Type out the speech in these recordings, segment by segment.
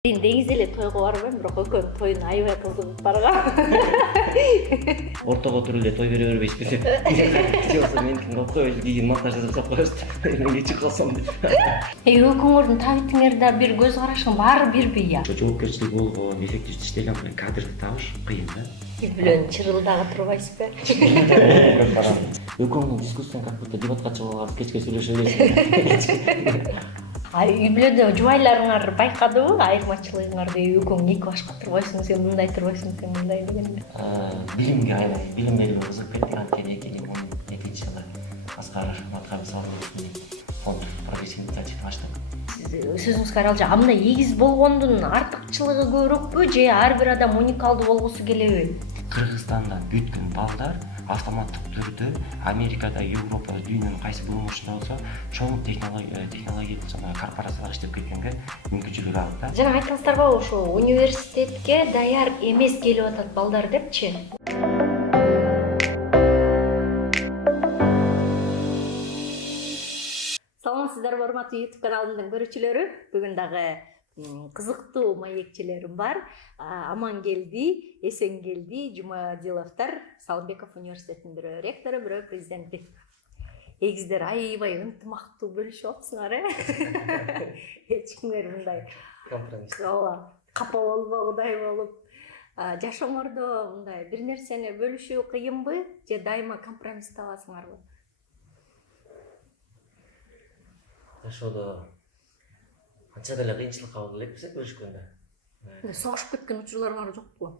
Деңиз эле тойго барбайм, бирок экөөнүн тоюна аябай кызыгып баргам. Ортого туруп эле той бере бербейсизби? Же болсо меникин алып коебуз, кийин монтаж жасап коебуз. Мен кечик калсам деп. Экөөңөрдүн табитиңерде бир көз карашың баары бирби я? Жоопкерчилиги болгон, эффективдүү иштеген кадрды табыш кыйын да. Үй бүлөнү чырылдагы турбайсызбы? Экөөңүн дискуссияң как будто дебатка чыгып алып кечке сүйлөшө бересиң. Үй бүлөдө жубайларыңар байкадыбы айырмачылыгыңарды? Экөөң эки башка турбайсың, сен мындай турбайсың, сен мындай дегенде. Билимге айлай, билим берүүгө кызыгып кеттик, анткени 2012 жылы Аскар Аткарбисаловдун фонд прогрессивный инициатива ачтык. Сөзүңүзгө каралчы, мындай эгиз болгондун артыкчылыгы көбүрөөкпү же ар бир адам уникалдуу болгусу келеби? Кыргызстанда бүткүн балдар автоматтык түрдө Америкада, Европада, дүйнөнүн кайсы бөлүнүшүндө болсо чоң технологиялык жана корпорациялар иштеп кеткенге мүмкүнчүлүк алат да. Жана айттыңыздарбы, ошо университетке даяр эмес келип атат балдар депчи? Саламатсыздарбы, урматтуу YouTube каналымдын көрүүчүлөрү? Бүгүн дагы кызыктуу маекчилерим бар. Аман келди, эсен келди Жумадиловдор, Салымбеков университетинин бирөө ректору, бирөө президенти. Эгиздер аябай ынтымактуу бөлүшүп атсыңар, Эч кимдер мындай компромисс. Капа болбогудай болуп, жашооңордо мындай бир нерсени бөлүшүү кыйынбы же дайыма компромисс табасыңарбы? Жашоодо анча деле кыйынчылыкка боло элекпиз бөлүшкөндө. Согушуп кеткен учурларыңар жокпу?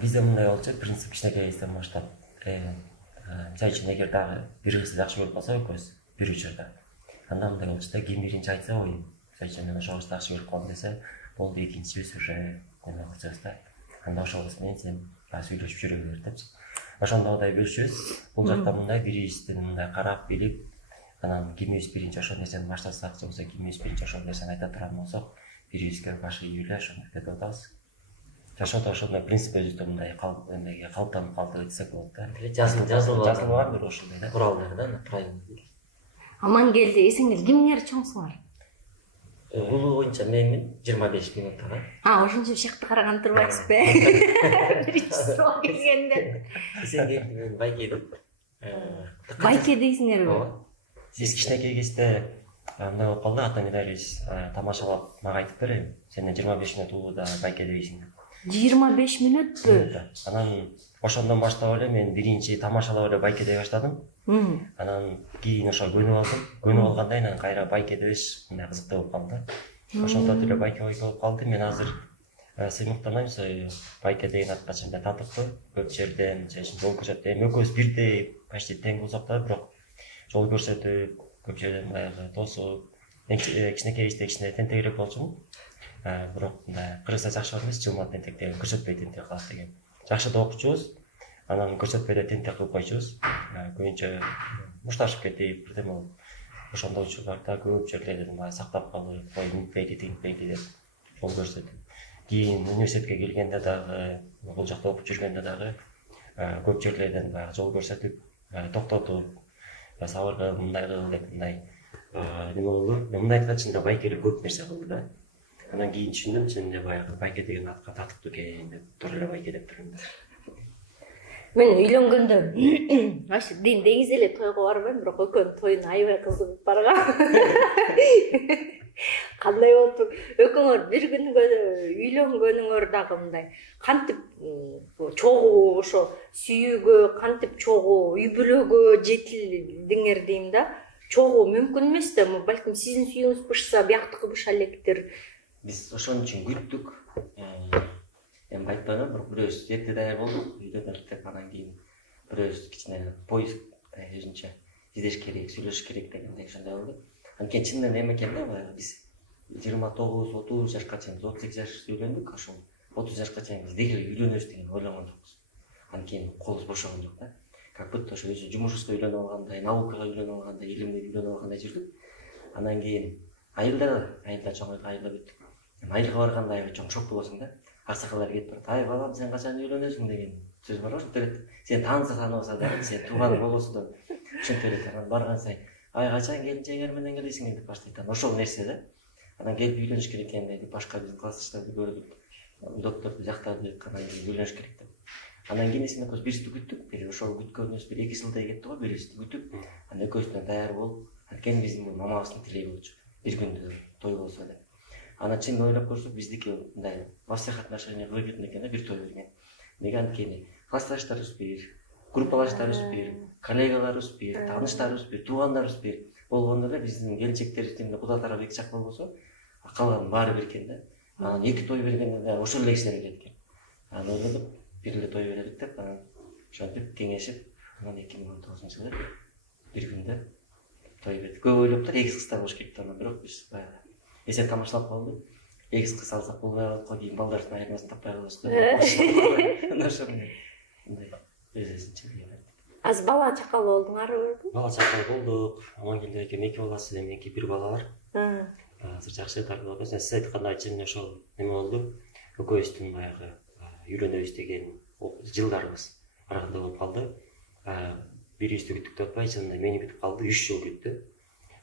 Бизде мындай болчу, принцип кичинекейибизден баштап. Мисалы үчүн эгер дагы бир кызды жакшы көрүп калса экөөбүз бир учурда. Анда мындай болчу да, ким биринчи айтса ой, мисалы үчүн мен ошол кызды жакшы көрүп калдым десе, болду экинчибиз уже эме кылчубуз да. Анда ошол кыз менен сен сүйлөшүп жүрө бер депчи. Ошондогудай бөлүшөбүз. Бул жакта мындай бирибиздин мындай карап билип, анан кимибиз биринчи ошол нерсени баштасак, же болбосо кимибиз биринчи ошол нерсени айта турган болсок, бирибизге баш ийип эле ошондой кетип атабыз. Жашоодо ошондой принцип өзүбүздө мындай эмеге калыптанып калды десек болот да. Жазылган бир ошондой да. Куралдар да, правила. Аман келди, эсен келди. Кимдер чоңсуңар? Улуу боюнча менмин 25 минуттага. Ошончо бишакты караган турбайсызбы? Биринчи суроо келгенде. Эсен келди, мен байке деп. Байке дейсиңерби? Ооба. Сиз кичинекей кезде мындай болуп калды, ата энелериз тамашалап мага айтып береби, сенден 25 минут улуу да байке дебейсиң деп. 25 мүнөтпү? Анан ошондон баштап эле мен биринчи тамашалап эле байке дей баштадым. Анан кийин ошо көнүп алдым. Көнүп алгандан кийин кайра байке дебеш мындай кызыктуу болуп калды да. Ошондо деле байке болуп калды. Мен азыр сыймыктанайм, байке деген атка чейин татыктуу. Көп жерден жол көрсөтүп, экөөбүз бирдей почти тең болсок да, бирок жол көрсөтүп, көп жерден баягы тосуп, кичинекейибизде кичине тентегирээк болчумун. Бирок мындай кыргызча жакшы бар эмес, жылма тентек деген, көрсөтпөй тентек калат деген. Жакшы да окучубуз, анан көрсөтпөй да тентек кылып койчубуз. Көбүнчө мушташып кетип, бирдеме болуп. Ошондой учурларда көп жерлерден баягы сактап калып, ой мынтпейли, тинтпейли деп жол көрсөтүп. Кийин университетке келгенде дагы, бул жакта окуп жүргөндө дагы көп жерлерден баягы жол көрсөтүп, токтотуп, сабыр мындай кыл деп мындай неме болду. Мындай айткачы да байке эле көп нерсе кылды да. Анан кийин түшүндүм, чынында баягы байке деген атка татыктуу экен деп, тура эле байке деп турдум. Мен үйлөнгөндө деңиз эле тойго барбайм, бирок экөөнүн тоюна аябай кызыгып баргам. Кандай болупту? Экөөңөр бир күнгө үйлөнгөнүңөр дагы мындай кантип чогуу ошо сүйүүгө, кантип чогуу үй бүлөгө жетилдиңер дейм да. Чогуу мүмкүн эмес да, балким сиздин сүйүүңүз бышса, бияктыкы быша электир. Биз ошон үчүн күттүк. Эми айтпайм, бирок бирөөбүз эрте даяр болдук, үйдө бердик, анан кийин бирөөбүз кичине поиск өзүнчө издеш керек, сүйлөшүш керек дегендей ошондой болду. Анткени чынында неме экен да, баягы биз 29-30 жашка чейин, 38 жаш үйлөндүк, ошол 30 жашка чейин биз деги эле үйлөнөбүз деген ойлогон жокпуз. Анткени колубуз бошогон жок да. Как будто ошо өзү жумушка үйлөнүп алгандай, наукага үйлөнүп алгандай, илимге үйлөнүп алгандай жүрдүк. Анан кийин айылда чоң айылда бүттүк. Айылга барганда аябай чоң шок болосуң да. Аксакалдар кетип барат. Ай балам, сен качан үйлөнөсүң деген сөз бар ошентип берет. Сен тааныса тааныбаса дагы сен тууган болосуң ошентип берет. Анан барган сайын ай качан келинчегиңер менен келесиң деп баштайт. Ошол нерсе да. Анан келип үйлөнүш керек экен деп башка биздин классташтарды көрдүк. Докторду жактадык, анан кийин үйлөнүш керек деп. Анан кийин эсине көз бирибизди күттүк. Бир ошол күткөнүбүз бир 2 жылдай кетти го, бирибизди күтүп. Анан экөөбүздөн даяр болуп, анткени биздин мамабыздын тилеги болчу. Бир күндө той болсо деп. Анан чын ойлоп көрсөк, биздики мындай маслихатташууга кылып кеткен экен да, бир той берген. Неге анткени классташтарыбыз бир, группалаштарыбыз бир, коллегаларыбыз бир, тааныштарыбыз бир, туугандарыбыз бир болгондо эле биздин келечектерибиздин Кудай тарабы эки жак болбосо, калганын баары бир экен да. Анан 2 той бергенде да ошол эле кишилер келет экен. Анан ойлодук, бир эле той берелик деп, анан ошентип кеңешип, анан 2019-жылы бир күндө той бердик. Көп ойлоптур, эгиз кыздар болуш керек деп, анан бирок биз баягы эсен тамашалап калдык. Эгиз кыз алсак болбой калат го, кийин балдардын айырмасын таппай калабыз го. Анан ошо мындай өзүбүздүнчө бердик. Аз бала чакалуу болдуңарбы? Бала чакалуу болдук. Амангелди эки 2 баласы, меники 1 бала бар. Азыр жакшы тартылабыз. Сиз айткандай чын ошол неме болду. Экөөбүздүн баягы үйлөнөбүз деген жылдарыбыз аркында болуп калды. Бирибизди күттүк деп атпай, чынында мени күтүп калды, 3 жыл күттү.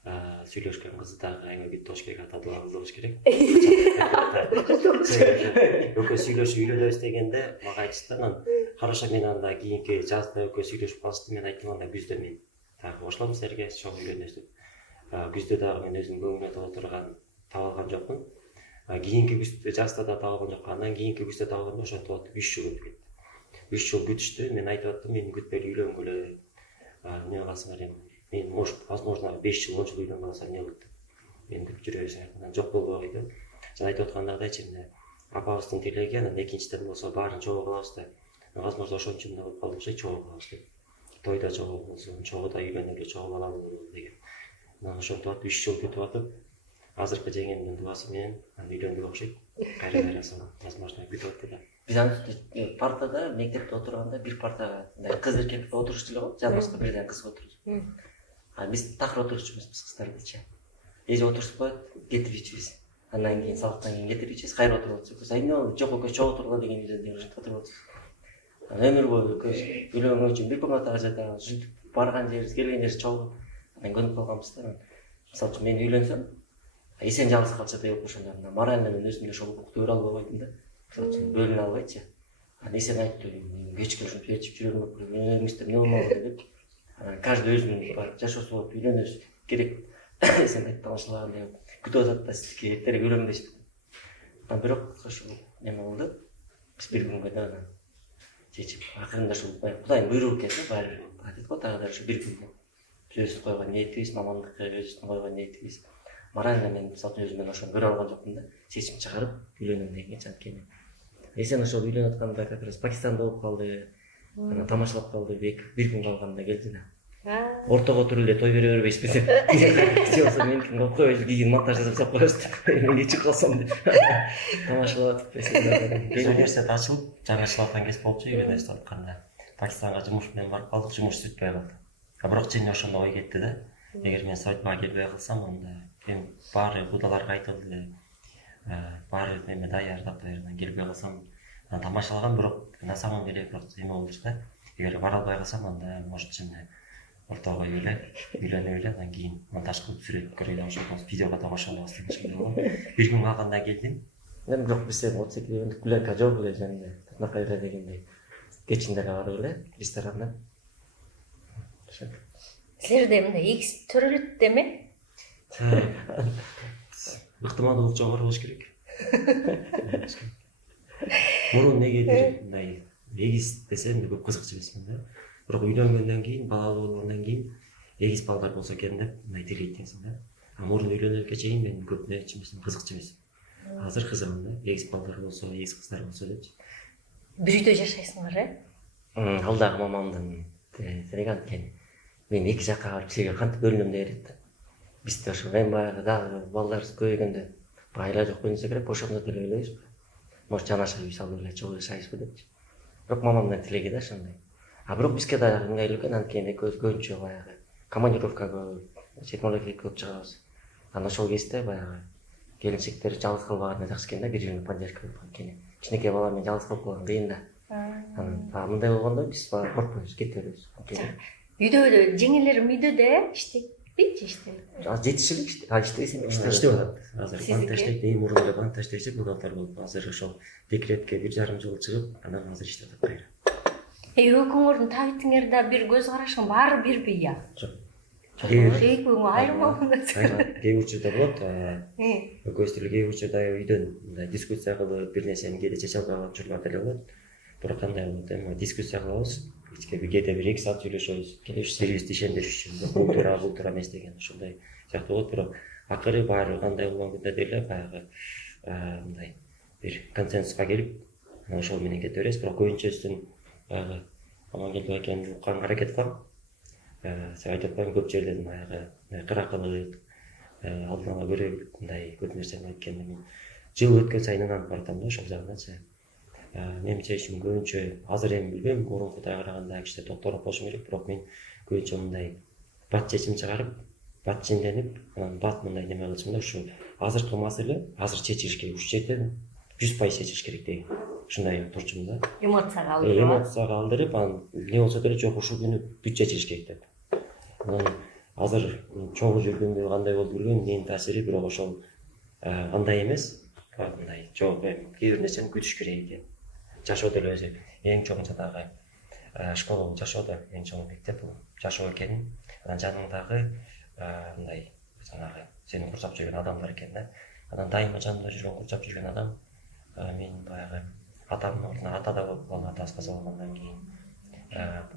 Сүйлөшкөн кызды дагы аябай күттү болуш керек, ата дуа кылды болуш керек. Экөө сүйлөшүп үйлөнөбүз дегенде мага айтышты, анан хорошо мен анда кийинки жазда экөө сүйлөшүп калышты, мен айттым анда күздө мен дагы кошулам силерге, чоң үйлөнөбүз деп. Күздө дагы мен өзүм көңүлүмө таба алган жокмун. Кийинки күздө жазда да таба алган жокмун. Андан кийинки күздө таба алганда ошентип атып 3 жыл өтүп кетти. 3 жыл күтүштү, мен айтып аттым, мен күтпөй үйлөнгүлө. Эмне кыласыңар эми? Мен возможно 5 жыл 10 жыл үйлөнгөн болсом эмне болот деп. Мен күтүп жүрөбүз анан жок болбой койду. Жана айтып аткандагыдай чын апабыздын тилеги, анан экинчиден болсо баарын чогуу кылабыз да. Возможно ошон үчүн да болуп калды окшойт, чогуу кылабыз деп. Тойда чогуу болсун, чогуу да үйлөнөлү, чогуу бала бололу деген. Анан ошентип атып 3 жыл күтүп атып, азыркы жеңемдин дуасы менен үйлөндүк окшойт. Кайра сол возможно күтүп атты да. Биз аны партада, мектепте отурганда бир партага мындай кыз эркек отурушчу эле го, жаныбызга бирден кыз отуруп. Биз такыр отурчубуз биз кыздардычы. Эже отурушуп коет, кетип ичебиз. Андан кийин сабактан кийин кетип ичебиз, кайра отуруп атышыбыз. Эмне болду? Жок экөөбүз чогуу отургула деген үйдөн ушинтип отуруп атышыбыз. Өмүр бою экөөбүз үйлөнгөн үчүн бир комнатага жатабыз, ушинтип барган жерибиз, келген жерибиз чогуу. Анан көнүп калганбыз да. Мисалы үчүн мен үйлөнсөм, эсен жалгыз калчу деп ошондо морально мен өзүмдү ошол укукту бере албай койдум да. Мисалы үчүн бөлүнө албайчы. Анан эсен айтты, кечке ушинтип ээрчип жүрөм, үйлөнбөйсүз эмне болмок деп. Каждый өзүнүн бар жашоосу болуп үйлөнүш керек. Эсен айтып тамашалагандай күтүп атат да сизге эртерээк үйлөнбөйсүз. Анан бирок ошол неме болду. Биз бир күнгө да чечип, акырында ушул Кудайдын буйругу экен да, баары айтат го тагы да ушул бир күн. Биз өзүбүз койгон ниетибиз, мамандыкка өзүбүздүн койгон ниетибиз. Морально мен мисалы өзүмөн ошону көрө алган жокмун да. Чечим чыгарып үйлөнөм дегенчи анткени. Эсен ошол үйлөнүп атканда как раз Пакистанда болуп калды. Анан тамашалап калды, бир күн калганда келди да. Ортого туруп эле той бере бербейсизби деп. Кичи болсо меникин коюп койбойсуз, кийин монтаж жасап коесуз. Мен кечип калсам деп. Тамашалап атып Университет ачылып, жаңы ачылган кез болчу, үйлөнөбүз деп атканда. Пакистанга жумуш менен барып калдык, жумуш бүтпөй калды. Бирок чын ошондо ой кетти да. Эгер мен свадьбага келбей калсам, анда эми баары кудаларга айтылды эле. Баары эме даярдап келбей калсам, тамашалаган, бирок на самом деле бирок эме болчу да. Эгер бара албай калсам, анда может чын ортого коюп эле, үйлөнүп эле, андан кийин монтаж кылып сүрөт көрөйүн ошол видеого да кошолу ошондой болгон. Бир күн калганда келдим. Мен бирок биз 32 күндүк гулянка жок эле жана Татнакайга дегендей. Кечинде эле барып эле ресторандан. Силерде мындай X төрөлөт деме? Ыктымалдуулук жогору болуш керек. Мурун негедир мындай эгиз десем көп кызыкчу эмесмин да. Бирок үйлөнгөндөн кийин, балалуу болгондон кийин эгиз балдар болсо экен деп мындай тилейт да. Мурун үйлөнгөнгө чейин мен көп нечи эмесмин, кызыкчу эмес. Азыр кызыгым да, эгиз балдар болсо, эгиз кыздар болсо депчи. Бир үйдө жашайсыңар, Ал дагы мамамдын тилеги анткени. Мен эки жакка барып силерге кантип бөлүнөм деп берет. Бизде ошо мен баягы дагы балдарыбыз көбөйгөндө айла жок бөлүнсө керек, ошондо деле ойлойбуз. Может жанашыр үй салып эле чогуу жашайбызбы депчи. Бирок мамамдын тилеги да ошондой. Бирок бизге дагы ыңгайлуу экен, анткени экөөбүз көбүнчө баягы командировкага чет мамлекетке көп чыгабыз. Анан ошол кезде баягы келинчектер жалгыз калбаганына жакшы экен да, бир-бирин поддержка кылып анткени. Кичинекей бала менен жалгыз калып калган кыйын да. Анан мындай болгондо биз коркпойбуз, кете беребиз. Үйдө жеңелерим үйдө иштейт. иштеп. Жетиши элек иштебесем иштеп атат. Азыр Сиздики? банкта иштейт, эң мурун эле банкта иштечи, бухгалтер болуп, азыр ошол декретке 1,5 жыл чыгып, анан азыр иштеп атат кайра. Экөөңөрдүн табитиңерде бир көз карашың баары бирби я? Жок. Экөөңөр айырма Кээ учурда болот, экөөбүз деле кээ учурда үйдөн мындай дискуссия кылып, бир нерсени кээде чече албаган учурлар деле болот. Бирок кандай болот, эми дискуссия кылабыз, кээде бир 2 саат сүйлөшөбүз, бирибизди ишендириш үчүн, бул туура эмес деген ошондой сыяктуу болот. Бирок акыры баары кандай болгон күндө деле баягы мындай бир консенсуска келип, ошол менен кете беребиз. Бирок көбүнчөсүн баягы Амангелди экенин укканга аракет кылам. Сен айтып атпаймынбы, көп жерден баягы кыракылык, алдын ала көрө билип, мындай көп нерсени айткенди мен жыл өткөн сайын ынанып баратам да ошол жагыначы. Менин чечимим көбүнчө азыр эми билбейм, мурункудай караганда кичине токтороп болушум керек, бирок мен көбүнчө мындай бат чечим чыгарып, бат жинденип, анан бат мындай неме кылчумун да, ушу азыркы маселе азыр чечилиш керек, ушул жерден 100% чечилиш керек деген. Ушундай турчумун да. эмоцияга алдырып. Эмоцияга алдырып, анан не болсо деле жок, ушул күнү бүт чечилиш керек деп. Анан азыр чогуу жүргөндө кандай болду билбейм, менин таасири, бирок ошол андай эмес. Мындай жок, эми кээ бир нерсени күтүш керек экен. Жашоодо эле өзү эң чоң жадагы школа бул жашоодо, эң чоң мектеп бул жашоо экенин, анан жаныңдагы мындай жанагы сени курсап жүргөн адамдар экен да. Анан дайыма жанымда жүргөн, курсап жүргөн адам мен баягы атамдын ордуна ата да болуп калган, атасы каза болгондон кийин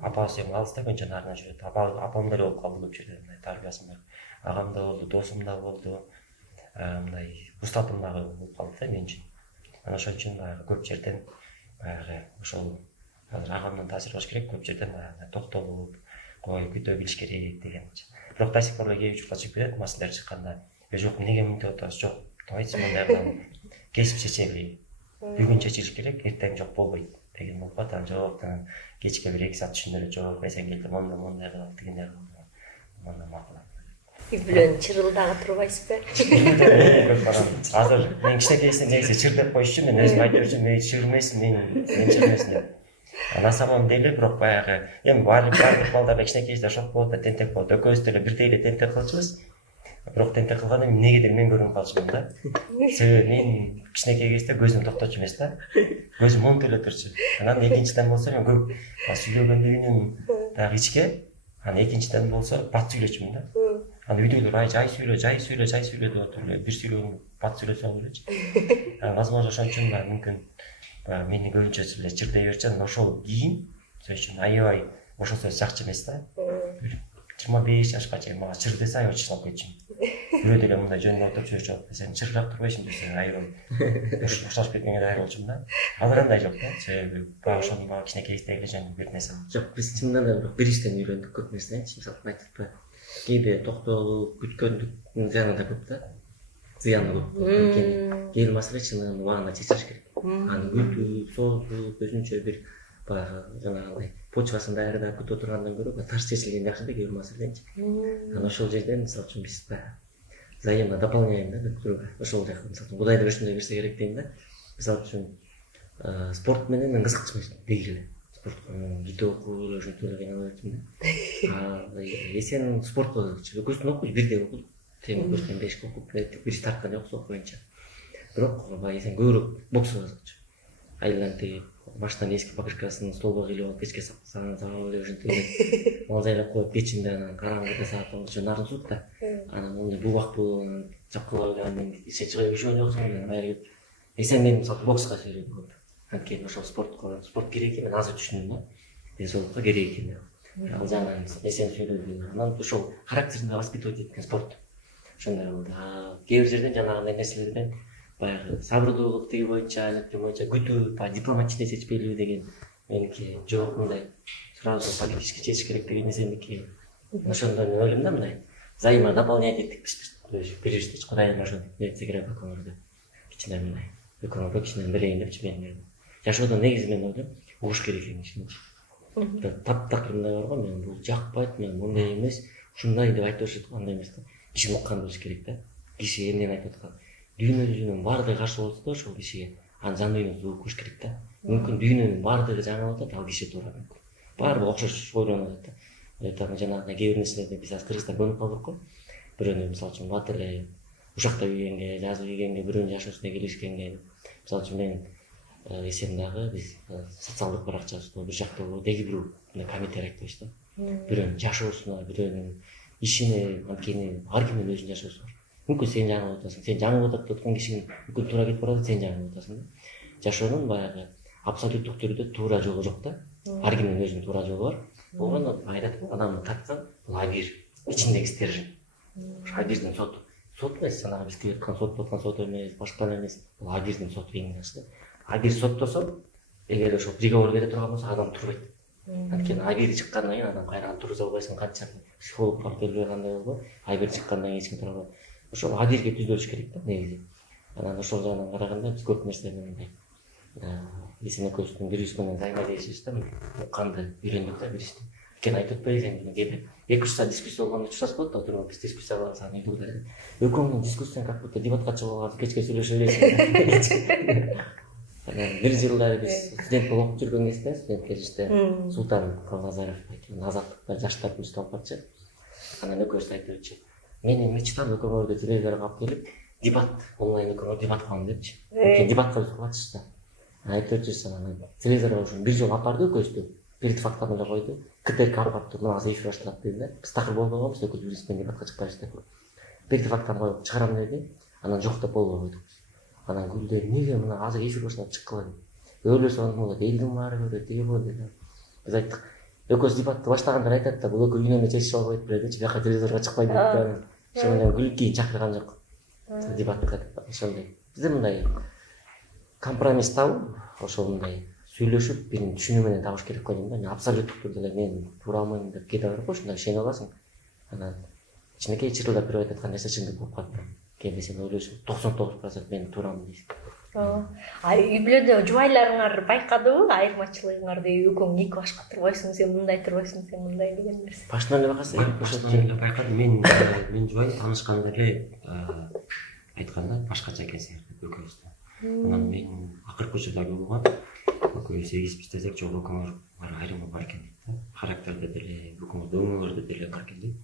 апасы эми алыста көчөнүн нарына жүрөт. Апам деле болуп калды көп жерде, мындай тарбиясын бар. Агам да болду, досум да болду, мындай устатым дагы болуп калды да мен үчүн. Анан ошон үчүн баягы көп жерден баягы ошол азыр агамдын таасири болуш керек, көп жерден баягы токтолуп, кой күтө билиш керек дегенчи. Бирок до сих пор кээ учурда чыгып кетет, маселелер чыкканда, жок эмнеге мынтип атасыз, жок, давайте мондайдан кесип чече билейик. Бүгүн чечилиш керек, эртең жок болбойт деген болуп калат. Анан жок, кечке бир 2 саат түшүндүрүп, жок, эсен келди, мондай кылалы, тигиндей кылалы. Мындай макул. Үй бүлөнүн чырылдагы турбайсызбы? Көп барам. Азыр мен кичинекейсинен негизи чыр деп коюшчу, мен өзүм айтып жүрчүмүн, мен чыр эмесмин, мен чыр эмесмин деп. На самом деле, бирок баягы эми баардык балдар кичинекейде шок болот да, тентек болот. Экөөбүз деле бирдей эле тентек кылчубуз. Бирок тентек кылганда эмнегедир мен көрүнүп калчумун да. Себеби мен кичинекей кезде көзүм токточу эмес да. Көзүм монтуп эле турчу. Анан экинчиден болсо мен көп сүйлөгөндүгүнүн дагы ичке, анан экинчиден болсо бат сүйлөчүмүн да. Анан үйдөгүлөр ай жай сүйлө деп атып эле бир сүйлөгөн бат сүйлөсөң элечи. Возможно ошон үчүн да мүмкүн мени көбүнчөсү эле чыр дей берчү. Анан ошол кийин сөз үчүн аябай ошол сөз жакчу эмес да. 25 жашка чейин мага чыр десе аябай чырлап кетчүмүн. Бирөө деле мындай жөнүндө отуруп жүрүп жок, сен чырлап турбайсың десе аябай ошташып кеткенге даяр болчумун да. Азыр андай жок да, себеби баягы ошондо мага кичинекей кездеги жөнүндө бир нерсе жок. Биз чындап эле бир иштен үйрөндүк көп нерсени, мисалы айтып кээде токтолуп күткөндүктүн зыяны да көп да. Зыяны көп. Кээ бир маселе чынында убагында чечилиш керек. Аны күтүп, созуп, өзүнчө бир баягы жанагындай почвасын даярдап күтүп отургандан көрө тарс чечилген жакшы да кээ бир маселенчи. Анан ошол жерден мисалы үчүн биз взаимно дополняем да друг друга. Ошол жакта мисалы үчүн кудайдыр ушундай берсе керек дейм да. Мисалы үчүн спорт менен мен кызыкчу эмесмин деги эле. Спортко жете окуп эле ошентип эле кыйналып жүрчүмүн да. Эсен спортко кызыкчу. Экөөбүздүн окуйбуз бирдей окудук. Тем 4-5 окуп биринчи тарткан жокпуз окуу боюнча. Бирок баягы эсен көбүрөөк бокско кызыкчу. Айлантип машинанын эски покрышкасын столго кыйлып алып печке сагып эле ошентип эле мал жайлап коюп печинде анан караңгыда саат ошо нарын суут да. Анан ону бубак чапкылап эле анан иши чыга күшөгөн жоксуң баягы эсен мен мисалы бокска серип көп. Анткени ошол спорт керек экен, мен азыр түшүндүм да. Ден соолукка керек экен деп. Ал жагынан эсен сүйлөдү. Анан ошол характеринде воспитывать эткен спорт. Ошондой болду. Кээ бир жерден жанагындай нерселерден баягы сабырлуулук тиги боюнча, электр боюнча күтүп, дипломатичный чечпелүү деген меники жок, мындай сразу политически чечиш керек деген нерсеники. Ошондон ойлойм да, мындай взаимно дополнять эттик бирибиздичи, Кудайдан ошентип нерсе керек экөөңөрдү. Кичине мындай экөөңөргө кичине берейин депчи мен. Жашоодо негизи мен ойлойм, угуш керек экеничи. Таптакыр мындай бар го, мен бул жакпайт, мен мындай эмес, ушундай деп айтып беришет го, андай эмес да. Киши уккан болуш керек да. Киши эмнени айтып аткан. Дүйнө жүзүнүн баардыгы каршы болсо да ошол кишиге анын жан дүйнөсү укуш керек да. Мүмкүн дүйнөнүн баардыгы жаңылып атат, ал киши туура мүмкүн. Баары окшош ойлонуп атат да. жанагы кээ бир нерселерди биз азыр Кыргызстан көнүп калдык го. Бирөөнү мисалы үчүн бат эле ушакта үйгенге, жазып үйгенге, бирөөнүн жашоосуна келишкенге, мисалы үчүн мен эсем дагы биз социалдык баракчабызда бир жактуу деги бирөө мындай комментарий айтпайбыз да. Бирөөнүн жашоосуна, бирөөнүн ишине, анткени ар кимдин өзүнүн жашоосу бар. Мүмкүн сен жаңылып атасың, сен жаңылып атат деп аткан кишинин мүмкүн туура кетип барат, сен жаңылып атасың да. Жашоонун баягы абсолюттук түрдө туура жолу жок да. Ар кимдин өзүнүн туура жолу бар. Бул айтат адамды тарткан бул абир, ичиндеги стержень. Абирдин соту. Сот эмес, жанагы биз келип аткан сот болгон сот эмес, башка эмес. Бул абирдин соту эң башында. Абир соттосо, эгер ошол приговор бере турган болсо адам турбайт. Анткени абир чыккандан кийин адам кайрадан тургуза албайсың, канча психолог барып келбей кандай болбойт. Абир чыккандан кийин эч ким тура албайт. Ошол абирге түзөлүш керек да негизи. Анан ошол жагынан караганда биз көп нерсени мындай биздин экөөбүздүн бирибиз менен взаимодействиебизде укканды үйрөндүк да бирибизден. Анткени айтып атпайбыз эми кээде 2-3 саат дискуссия болгондо чурсас болот да, отуруп биз дискуссия кылабыз, анан үйдө экөөңүн дискуссияң как будто дебатка чыгып алган, кечке сүйлөшө бересиң. Анан бир жылдары биз студент болуп окуп жүргөн кезде, студент кезибизде Султан Калназаров айтқан азаттыкта жаштар күнүстө алып барчу. Анан экөөбүз айтыбычы. Менин мечтам экөөңөрдү телевизорго алып келип, дебат, онлайн экөөңөр дебат кылам депчи. Дебатка кылачыз да. Айтып жүрсөң анан телевизорго ошо бир жол алып барды экөөбүздү. Перед фактами эле койду. КТРК алып калыптыр, мына азыр эфир башталат деди да. Биз такыр болбогонбуз, экөөбүз биз менен дебатка чыкпайбыз деп. Перед фактами коюп чыгарам деди. Анан жок деп болбой койдук. Анан Гүлдер эмнеге мына азыр эфир башталып чыккыла деп. Өлөсө анын болот, элдин баары көрөт, тиги болот деди. Биз айттык. Экөөбүз дебатты баштагандар айтат да, бул экөө үйүнөн чечип албайт бирөөдү, бияка телевизорго чыкпайт деп да. Ошо менен Гүл кийин чакырган жок. Дебатка ошондой. Бизде мындай компромисс табып, ошол мындай сүйлөшүп, бирин түшүнүү менен табыш керек го дейм да. Мен абсолюттук түрдө эле мен туура алмайм деп кете барып, ошондой ишене аласың. Анан кичинекей чырылдап бирөө айтаткан нерсе чындык болуп калат. Кээде сен ойлойсуң 99% мен туурамын дейсиң. Үй бүлөдө жубайларыңар байкадыбы айырмачылыгыңарды? Экөөң эки башка турбайсың, сен мындай турбайсың, сен мындай деген нерсе. Баштан эле байкасың? Баштан эле байкадым. Мен жубайым таанышканда эле айтканда башкача экен сыяктуу экөөбүздө. Анан мен акыркы учурда болгон экөөбүз эгизбиз десек, жок экөөңөр айрымы бар экен дейт да. Характерде деле, экөөңөрдө өңүңөрдө деле бар экен дейт.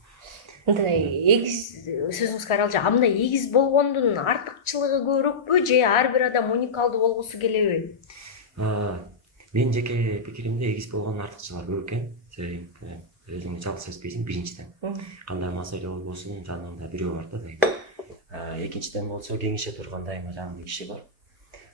Мындай эгиз сөзүңүз каралчы, мындай эгиз болгондун артыкчылыгы көбүрөкпү же ар бир адам уникалдуу болгусу келеби? Мен жеке пикиримде эгиз болгондун артыкчылыгы көп экен. Себеби өзүң жалгыз сезбейсиң биринчиден. Кандай маселе болбосун жаныңда бирөө бар да. Экинчиден болсо кеңеше турган дайыма жаныңда киши бар.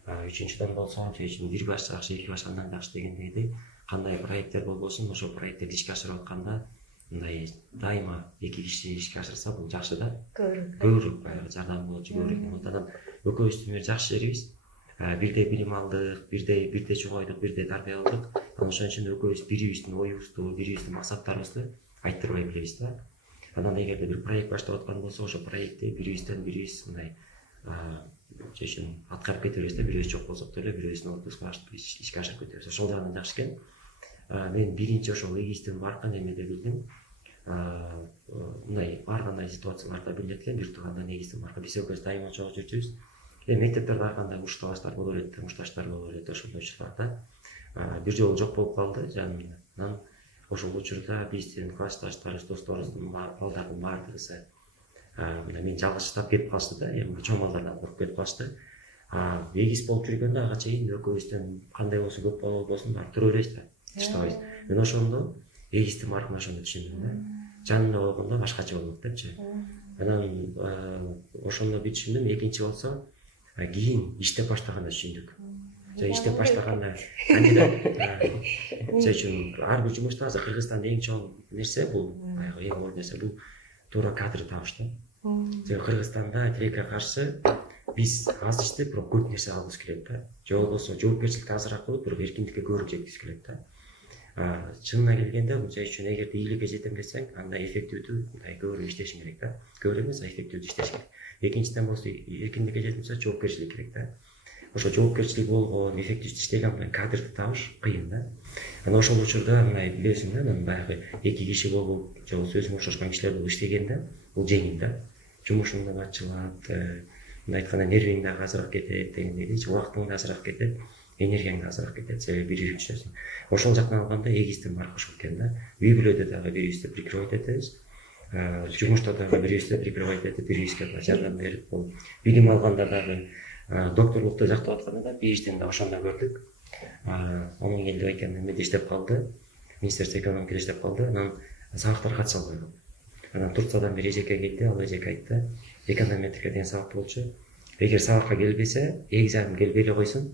Үчүнчүдөн болсо бир баш жакшы, эки баш андан жакшы дегендей, кандай проекттер болбосун, ошол проекттерди ишке ашырып атканда мындай дайыма эки киши ишке ашырса бул жакшы да. Көбүрөөк баягы жардам болот, көбүрөөк. Анан экөөбүздүн бир жакшы жерибиз бирдей билим алдык, бирдей чогойдук, бирдей тарбия алдык. Ошон үчүн экөөбүз бирибиздин оюбузду, бирибиздин максаттарыбызды айттырбай билебиз да. Анан эгерде бир проект баштап аткан болсо, ошол проектти бирибиз мындай чечим аткарып кете беребиз да. Бирөөбүз жок болсок деле бирөөбүздүн отпускка ишке ашырып кетебиз. Ошол жагынан жакшы экен. Мен биринчи ошол эгиздин баркын эмеде билдим. Мындай ар кандай ситуацияларда билет экен, бир тууганда эгиздин баркы. Биз экөөбүз дайыма чогуу жүрчүбүз. Мектептерде ар кандай мушташтар боло берет, мушташтар боло берет, ошондойчулар да. Бир жолу жок болуп калды жанымда. Анан ошол учурда биздин классташтарыбыз, досторубуздун балдардын баардыгысы мен жалгыз кетип калышты да. Эми чоң балдардан коруп кетип калышты. Эгиз болуп жүргөндө ага чейин экөөбүздөн кандай болсун, көп бала болбосун барып тура беребиз да. Чыштабайбыз. Мен ошондо эгиздин баркын ошондо түшүндүм да. Жанымда болгондо башкача болот депчи. Анан ошондо бир түшүндүм. Экинчи болсо кийин иштеп баштаганда түшүндүк. Иштеп баштаганда чечим ар бир жумушта азыр Кыргызстанда эң чоң нерсе бул, баягы эң оор нерсе бул туура кадр табыш да. Себеби Кыргызстанда тилекке каршы биз аз иштеп, бирок көп нерсе алгыбыз келет да. Же болбосо жоопкерчиликти азыраак кылып, бирок эркиндикке көбүрөөк жеткиз келет да. Чынына келгенде бул жай үчүн эгерде ийгиликке жетем десең, анда эффективдүү мындай көбүрөөк иштешиң керек да. Көбүрөөк эмес, эффективдүү иштеш керек. Экинчиден болсо эркиндикке жетимсе жоопкерчилик керек да. Ошо жоопкерчилик болгон, эффективдүү иштеген мындай кадрды табыш кыйын да. Анан ошол учурда мындай билесиң да, анан баягы эки киши болуп, же болбосо өзүңө окшошкон кишилер болуп иштегенде бул жеңил да. Жумушуң да ачылат, мындай айтканда нервиң дагы азыраак кетет дегендей, убактың да азыраак кетет. энергияң да азыраак кетет, себеби бир жүрүшөсүң. Ошол жактан алганда эгиздин бар кошуп экен да. Үй бүлөдө дагы бири бирибизди прикрывать этебиз. Жумушта дагы бири бирибизди прикрывать этип, бири бирибизге жардам берип, бул билим алганда дагы докторлукту жактап атканда да биздин да ошондо көрдүк. Амангелди экен эмеде иштеп калды, Министерство экономики иштеп калды, анан сабактар катыша албай калды. Анан Турциядан бир эжеке келди, ал эжеке айтты, эконометрика деген сабак болчу. Эгер сабакка келбесе, экзамен келбей эле койсун.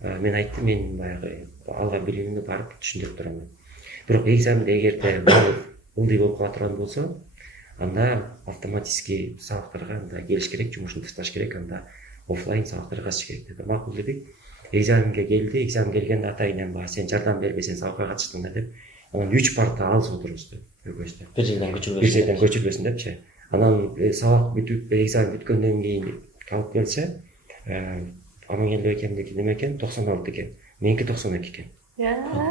Мен айттым, мен баягы алган билимимди барып түшүндүрүп турам. Бирок экзаменде эгерде ылдый болуп кала турган болсо, анда автоматически сабактарга анда келиш керек, жумушун ташташ керек, анда офлайн сабактарга катышыш керек деп. Макул дедик. Экзаменге келди, экзамен келгенде атайын баягы сен жардам бербесең сабакка катыштың деп. Анан 3 парта алыс отурбузду өгөздө. Бир жерден көчүрбөсүн депчи. Анан сабак бүтүп, экзамен бүткөндөн кийин алып келсе, Амангелди экендики неме экен, 96 экен. Меники 92 экен.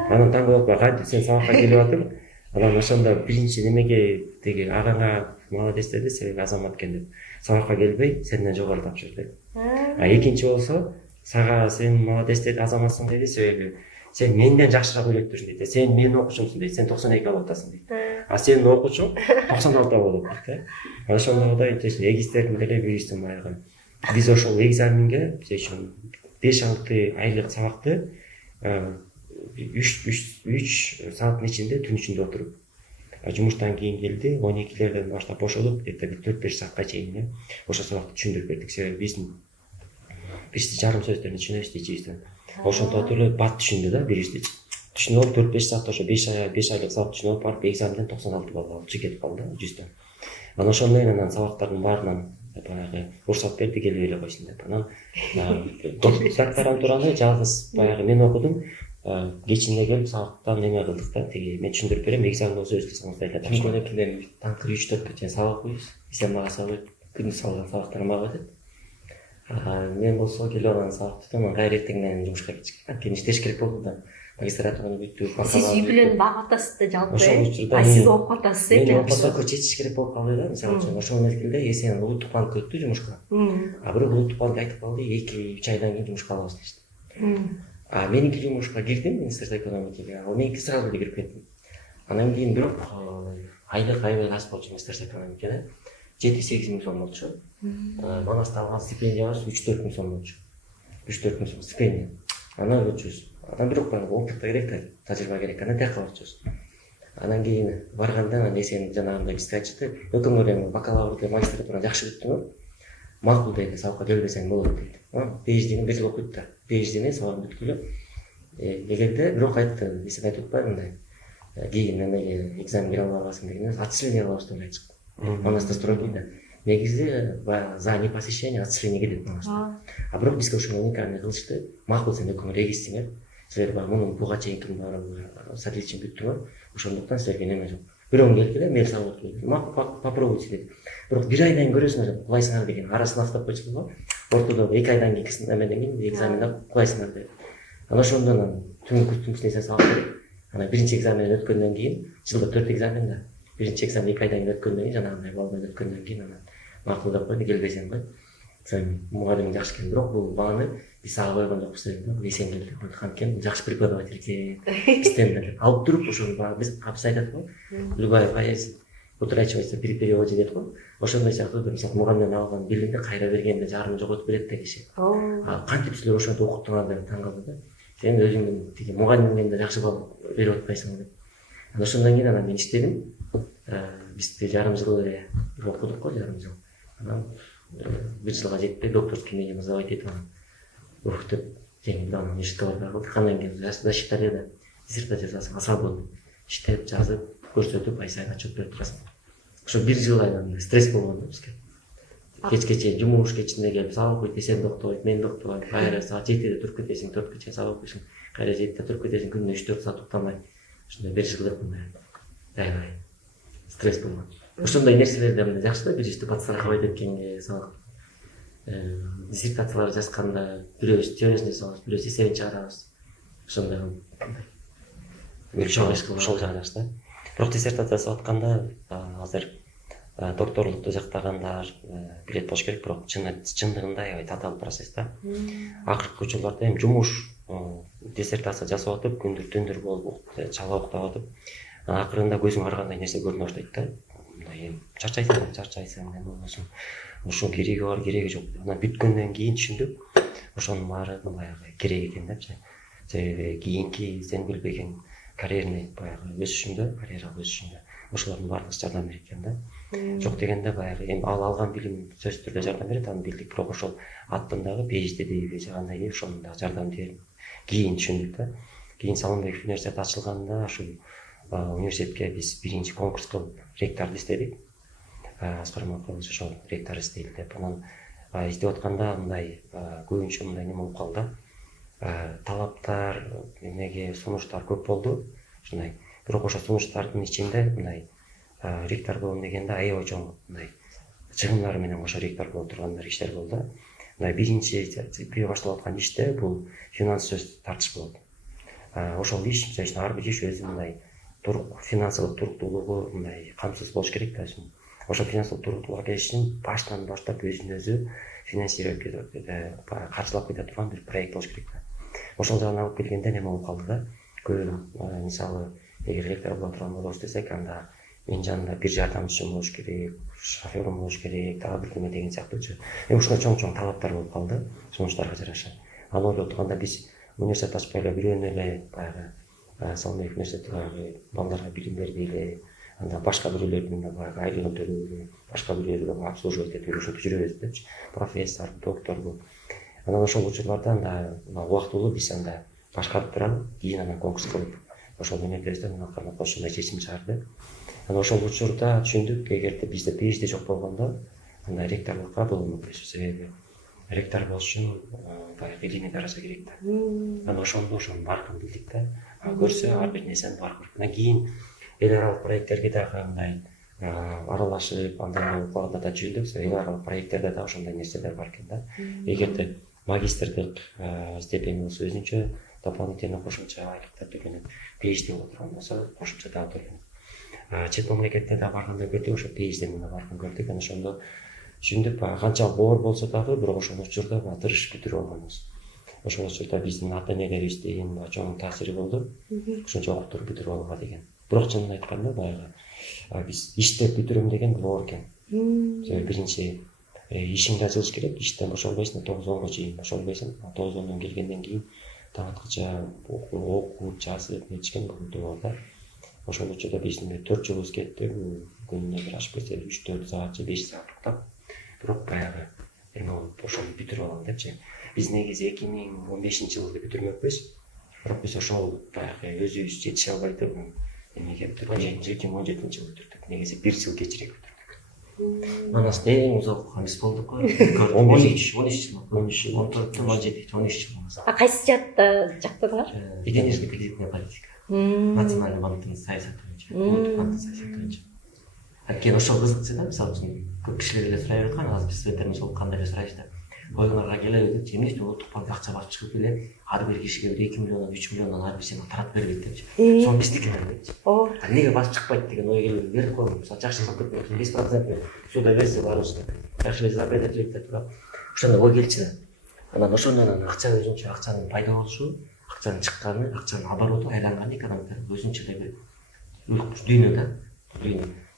Анан таң калып, кантип сен сабакка келип атып, анан ошондо биринчи немеге деги агаңа молодец деди, себеби азамат экен деп. Сабакка келбей, сенден жогору тапшыр деди. Экинчи болсо, сага сен молодец деди, азаматсың деди, себеби сен менден жакшыраак ойлоптурсуң дейт. Сен менин окуучумсуң дейт, сен 92 алып атасың дейт. Сенин окуучуң 96 болот дейт. Ошондо да эгиздердин деле бирибиздин баягы биз ошол экзаменге биз үчүн 5-6 айлык сабакты 3 сааттын ичинде түн ичинде отуруп, жумуштан кийин келди, 12лерден баштап бошолуп, где-то 4-5 саатка чейин ошол сабакты түшүндүрүп бердик. Себеби биздин жарым сөздөрүн түшүнөбүз ичибизден. Ошондо эле бат түшүндү да, бирибизди түшүнүп 4-5 саат ошо 5 айлык сабак түшүнүп барып экзаменден 96 балл алып кетип калды 100дөн. Анан ошондой менен анан сабактардын баарынан баягы уруксат берди, келбей эле койсун деп. Анан докторантураны жалгыз баягы мен окудум. Кечинде келип сабактан неме кылдык да, теги мен түшүндүрүп берем, экзамен болсо өзү саңыздай эле тапшырып. Түнкүнөн таңкы 3-4 чейин сабак коебуз. Сен мага салып, күндүз салган сабактар мага өтөт. Мен болсо келип анан сабакты анан кайра эртеңден жумушка кетчүк. Анткени иштеш керек болду да. Магистратураны бүтүп, Сиз үй бүлөнү багып атасыз да жалпы. Ошол учурда Сиз окуп атасыз экен. Мен окуп чечиш керек болуп калды да. Мисалы үчүн ошол мезгилде эсен улуттук банкка өттү жумушка. Бирок улуттук банк айтып калды, 2-3 айдан кийин жумушка алабыз дешти. Меники жумушка кирдим, Министерство экономикага. Ал меники сразу эле кирип кеттим. Анан кийин бирок айлык аябай аз болчу Министерство экономикада. 7-8 миң сом болчу. Манаста алган стипендиябыз 3-4 миң сом болчу. 3-4 миң сом стипендия. Анан өчүбүз. Анан бирок опыт да керек да, тажрыйба керек. Анан тияка барчубуз. Анан кийин барганда анан эсен жанагындай бизге айтышты. Өкүмөр эми бакалаврды, магистратураны жакшы бүттүңөр. Макул дейт, сабакка келбесең болот дейт. PhD'ни бир жыл окуйт да. PhD'ни сабагын бүткүлө. Эгерде бирок айтты, эсен айтып атпайбы мындай. Кийин эмеге экзамен кире албайсың дегенде отчисление алабыз деп айтышты. Манаста строгий да. Негизи за непосещение отчисление кетет Манаста. Бирок бизге ошондо уникальный кылышты. Макул сен өкүмөр эгизсиңер. Силер мунун буга чейинки с отличием бүттүңөр. Ошондуктан силерге неме жок. Бирок келгиле, мен сабак келдим. Попробуйте деп. Бирок 1 айдан көрөсүңөр, кулайсыңар деген арасын автап койчу го. Ортодо 2 айдан кийин эмеден кийин экзаменде кулайсыңар деп. Анан ошондон түнкү күнүнөн сабак берип, анан биринчи экзамен өткөндөн кийин, жылда 4 экзамен да. Биринчи экзамен 2 айдан кийин өткөндөн кийин, жанагындай балл менен өткөндөн кийин анан макулдап койду, келбесең кой. Сен мугалимиң жакшы экен, бирок бул баланы биз ага койгон жокпуз деп, эсен келди. Анткени жакшы преподаватель экен. Бизден алып туруп ошону биз айтат го. Любая поэзия утрачивается при переводе деп го. Ошондой сыяктуу мисалы мугалимден алган билимди кайра бергенде жарымын жоготуп берет да киши. Кантип силер ошентип окуттуңар деп таң калды да. Сен өзүңдүн тиги мугалимиңден да жакшы балл берип атпайсың деп. Анан ошондон кийин анан мен иштедим. Биз жарым жыл эле окудук го, жарым жыл. Анан 1 жылга жетпей докторский мнение называть этип анан окутуп жеңилди, анан университетке барып андан кийин защитарияда диссертация жазасың, свободный иштеп жазып көрсөтүп ай сайын отчет берип турасың. Ошо 1 жыл айдан стресс болгон да бизге. Кечке чейин жумуш, кечинде келип сабак окуйт, эсен доктойт, мен доктойм, кайра саат 7-де туруп кетесиң, 4-кө чейин сабак окуйсуң, кайра 7-де туруп кетесиң, күнүнө 3-4 саат уктамай. Ошондой 1 жыл аябай стресс болгон. Ошондой нерселерди мына жакшы да, биринчи подстраховать эткенге сабак. Диссертациялар жазганда бирөөбүз теориясын жасабыз, бирөөбүз эсебин чыгарабыз. Ошондой ошол жагы жакшы да. Бирок диссертация жасап атканда азыр докторлукту жактагандар билет болуш керек, бирок чындыгында аябай татаал процесс да. Акыркы учурларда эми жумуш диссертация жасап атып күндүр түндүр болуп чала уктап атып акырында көзүң арыгандай нерсе көрүнө баштайт да. Мындай эми чарчайсың эме болосуң. Ушунун кереги бар, кереги жок. Анан бүткөндөн кийин түшүндүм. Ошонун баары баягы керек экен депчи. Себеби кийинки сен билбеген карьерный баягы өсүшүмдө ошолордун баардыгы жардам берет экен да. Жок дегенде баягы эми ал алган билим сөзсүз түрдө жардам берет, аны билдик, бирок ошол аттындагы PhD дейби же кандай дейби, ошонун дагы жардам берет. Кийин түшүндүк да. Кийин Салымбеков университети ачылганда ушул университетке биз биринчи конкурс кылып ректорду издедик. Аскар Макулович ошол ректор издейт деп. Анан издеп атканда мындай көбүнчө мындай неме болуп калды. Талаптар, эмеге сунуштар көп болду. Ушундай. Бирок ошол сунуштардын ичинде мындай ректор болом дегенде аябай чоң мындай чыгымдары менен кошо ректор боло тургандар иштер болду. Мындай биринчи башталып аткан иште бул финанс сөз тартыш болот. Ошол иш, мисалы үчүн ар бир иш өзү мындай финансылык туруктуулугу мындай камсыз болуш керек да. Ошол финансылык туруктуулукка келиш үчүн баштан баштап өзүн өзү финансировать каржылап кете турган бир проект болуш керек да. Ошол жагынан алып келгенде неме болуп калды да. Көп мисалы эгер ректор боло турган болобуз десек, анда менин жанымда бир жардамчым болуш керек, шоферым болуш керек, дагы бир неме деген сыяктуучу. Ушундай чоң талаптар болуп калды сунуштарга жараша. Аны ойлоп турганда биз университет ачпай эле бирөөнү эле баягы Салымбеков университетиндеги балдарга билим бербейли, анда башка бирөөлөрдүн баягы айлыгын төлөйбү, башка бирөөлөргө обслуживать этип ушинтип жүрөбүз депчи. Профессор, докторбу. Анан ошол учурларда анда убактылуу биз анда башкарып туралып, кийин анан конкурс кылып ошол өнөктөбүздөн Аскар Макулович ушундай чечим чыгарды. Анан ошол учурда түшүндүк, эгерде бизде PhD жок болгондо, анда ректорлукка боло эмес. Себеби ректор болуш үчүн баягы илимий даража керек да. Анан ошондо баркын билдик да. Көрсө ар бир нерсени баркын. Анан кийин эл аралык проекттерге дагы мындай аралашып, андан болуп калганда да түшүндүк. Эл аралык проекттерде да ошондой нерселер бар экен да. Эгерде магистрдык степень болсо өзүнчө дополнительно кошумча айлыктар төлөнөт. PhD боло турган болсо кошумча дагы төлөнөт. Чет мамлекеттерде барганда көрдүк, ошо PhD менен барган көрдүк. Анан ошондо түшүндүк, канчалык оор болсо дагы, бирок ошол учурда тырышып бүтүрүп алганбыз. Ошол учурда биздин ата энелерибиздин чоң таасири болду. Ошончо окуп бүтүрүп алууга деген. Бирок чынын айтканда баягы биз иштеп бүтүрөм деген бул оор экен. Себеби биринчи ишиңди ачылыш керек, иштен бошолбойсуң, 9-10го чейин бошолбойсуң. 9-10дон келгенден кийин таң окуп, жазып, нечкен бул бар да. Ошол учурда биздин 4 жылыбыз кетти. Күнүнө бир ашып кетсе 3-4 саат же 5 саат уктап. Бирок баягы эме болуп ошону бүтүрүп алам депчи. Биз негизи 2015-жылы бүтүрмөкпүз. Бирок биз ошол баягы өзүбүз жетише албай туруп эмеге бүтүрдүк. 2017-жылы бүтүрдүк. Негизи 1 жыл кечирээк бүтүрдүк. Манас эң узак биз болдук го. 13 жыл. 14-17, 13 жыл. Кайсы жактадыңар? Денежно-кредитная политика. Национальный банктын саясаты боюнча. Банктын саясаты боюнча. Анткени ошол кызыкчы да, мисалы үчүн көп кишилер эле сурай берет го, азыр биз студенттерден ошол кандай эле сурайбыз да. Ойгонорго келебиз, эмне үчүн улуттук банк акча барып чыгып эле ар бир кишиге 2 миллиондон 3 миллиондон ар бир сенат таратып бербейт депчи. Ошол биздикинен депчи. Неге басып чыкпайт деген ой келип берип койгон. Мисалы жакшы чыгып кеткен 5% сюда версия барыбыз. Жакшы эле запрет этилет деп турат. Ошондой ой келчү да. Анан ошондон акча өзүнчө акчанын пайда болушу, акчанын чыкканы, акчанын обороту айланганы экономикада өзүнчө эле бир дүйнө да.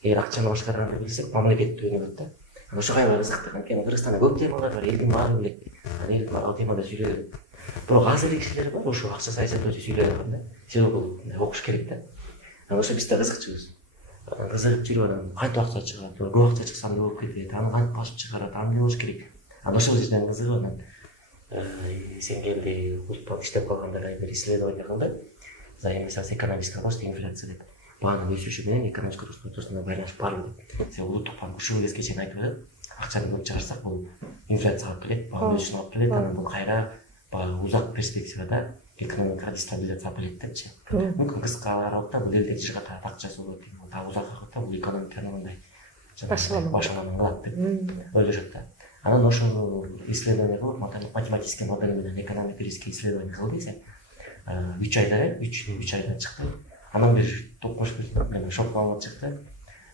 Эгер акчаны башкарганды билсек, мамлекет дүйнө да. Ошого аябай кызыктык. Анткени Кыргызстанда көп темалар бар, элдин баары билет. Эл ал темада сүйлөйт. Бирок аз эле кишилер бар, ошо акча саясаты боюнча сүйлөй алган да. Себеби бул окуш керек да. Анан ошо биз да кызыкчыбыз. Кызыгып жүрүп анан кантип акча чыгат, көп акча чыкса эмне болуп кетет, аны кантип басып чыгарат, аны эмне болуш керек. Анан ошол жерден кызыгып анан Эсенгелди Улуттук иштеп калганда бир исследование кылды. Взаимосвязь экономического роста и инфляции деп. Баанын өсүшү менен экономикалык рост ортосунда байланыш барбы деп. Себеби Улуттук банк ушул кезге чейин айтып атат. Акчаны көп чыгарсак бул инфляцияга алып келет, баанын өсүшүнө алып келет, анан бул кайра узак перспективада экономикага дестабилизация алып келет депчи. Мүмкүн кыска аралыкта бул элдер жыга таап акча болот, дагы узак аралыкта бул экономиканы мындай башаланып калат деп ойлошот да. Анан ошону исследование кылып, математический модель менен экономико-риск исследование кылды десек, 3 айда, 3 айда чыкты. Анан бир токмош бир шок маалымат чыкты.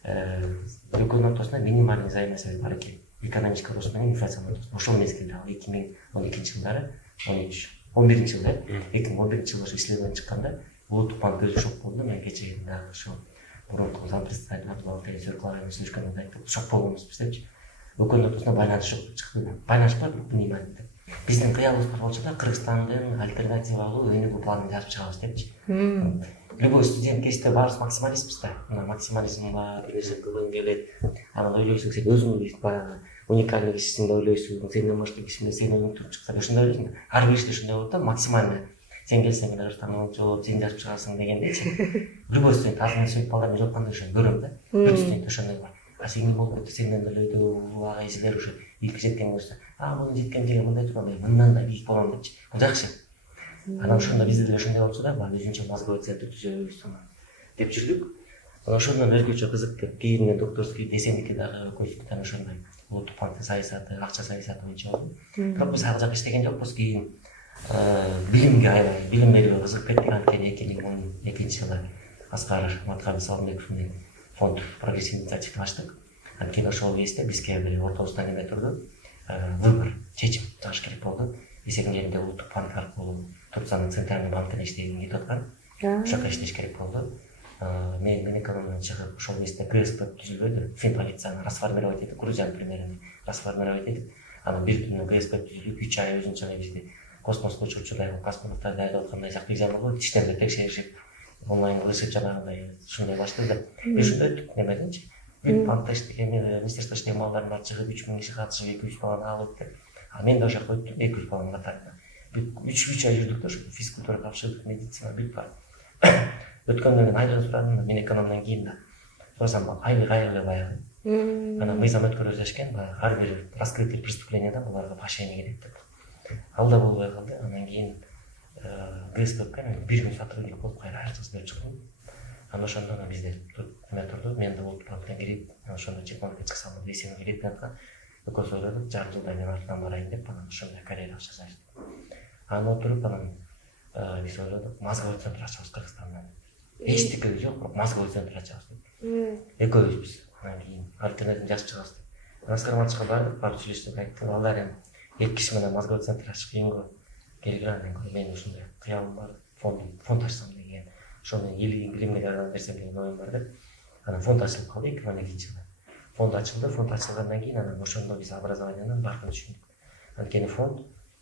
Экөөнүн ортосунда минимальный взаимосвязь бар экен. Экономический рост менен инфляциянын ортосунда. Ошол мезгилде 2012-жылдары 13 11-жылы жылы 2011-жылы ошо исследование чыкканда улуттук банк өзү шок болду. Мен кечээ дагы ошо мурунку зампредседатель телесөз кылган сүйлөшкөндө айттым, шок болгонбузбуз депчи. Экөөнүн ортосунда байланыш жок деп чыкты. Байланыш бар, понимание деп. Биздин кыялыбыз бар болчу да Кыргызстандын альтернативалуу өнүгүү планын жазып чыгабыз депчи. Любой студент кезде баарыбыз максималистпиз да. Мына максимализм бар, өзү кылгың келет. Анан ойлойсуң сен өзүң баягы уникальный кишисиңди ойлойсуң, сенден башка кишине сени өнүктүрүп чыкса, ошондой ойлойсуң. Ар бир иште ошондой болот да, максимально сен келсең эле Кыргызстан болуп, сен жазып чыгасың дегендечи. Любой студент азыр студент балдар жокканда ошону көрөм да. Бүт студент ошондой бар. А сен эмне болуп кетти, сенден деле өйдө агайсыздар ушу ийки жеткен болсо, мунун жеткен жери мындай тургандай, мындан да бийик болом депчи. Бул жакшы. Анан ошондо бизде деле ошондой болчу да, баягы өзүнчө мозговой центр түзөбүз деп жүрдүк. Анан ошондон өзгөчө кызыктып, кийинен докторский десемдики дагы көчүктөн ошондой улуттук банктын саясаты, акча саясаты боюнча болду. Бирок биз ал жакта иштеген жокпуз. Кийин билимге аябай, билим берүүгө кызыгып кеттик. Анткени 2012 жылы Аскар Матхаби Салымбеков менен фонд прогрессивный инициативди ачтык. Анткени ошол кезде бизге бир ортобузда неме турду, выбор, чечим чыгыш керек болду. Эсебин жеринде улуттук банк аркылуу Турциянын центральный банкине иштегим келип аткан. Ошол жака иштеш керек болду. Мен Минэкономдон чыгып ошол кезде ГСП түзүлбөдү. Финполицияны расформировать этип, Грузиянын примерин расформировать этип, анан бир күнү ГСП түзүлүп 3 ай өзүнчө бизди космоско учуучудай космонавттарды дайындап аткандай жакты экзамен болуп, иштемди текшеришип, онлайн кылышып жанагындай ушундай баштады. Биз ушундай өттүк немеденчи. Бүт банкта иштеген, министерство иштеген балдардын баары чыгып 3000 киши катышып 2-3 баланы алып деп. А мен да ошол жака өттүм 200 баланын катарында. Бүт 3 ай жүрдүк да, физкультура тапшырдык, медицина бүт бар. Өткөндөн кийин айлык сурадым, мен экономдон кийин да. Сурасам айлык айрылып баягы. Анан мыйзам өткөрүп эшкен, баягы ар бир раскрытие преступленияда буларга поощрение келет деп. Ал да болбой калды. Анан кийин ГСПК бир күн сотрудник болуп кайра айрыкчасы берип чыктым. Анан ошондон бизде эме турду, мен да улуттук банктан кирип, ошондо чемпионатка чыксам деп эсебим келет аткан. Экөөбүз ойлодук, жарым жылдан кийин артынан барайын деп, анан ошондой карьера жасаштык. Анан отуруп, анан биз ойлодук, мозговой центр ачабыз Кыргызстанда. Эчтеке жок, бирок мозговой центр ачабыз деп. Экөөбүз анан кийин альтернативни жазып чыгабыз деп. Аскар Матчка бардык, барып сүйлөштүк, айттым, алар эми 2 киши менен мозговой центр ачып кийинге келгиле, анан мен ушундай кыялым бар, фонд ачсам деген, ошону илимге жардам берсем деген оюм бар деп. Анан фонд ачылып калды 2012 жылы. Фонд ачылгандан кийин анан ошондо биз образованиянын баркын түшүндүк. Анткени фонд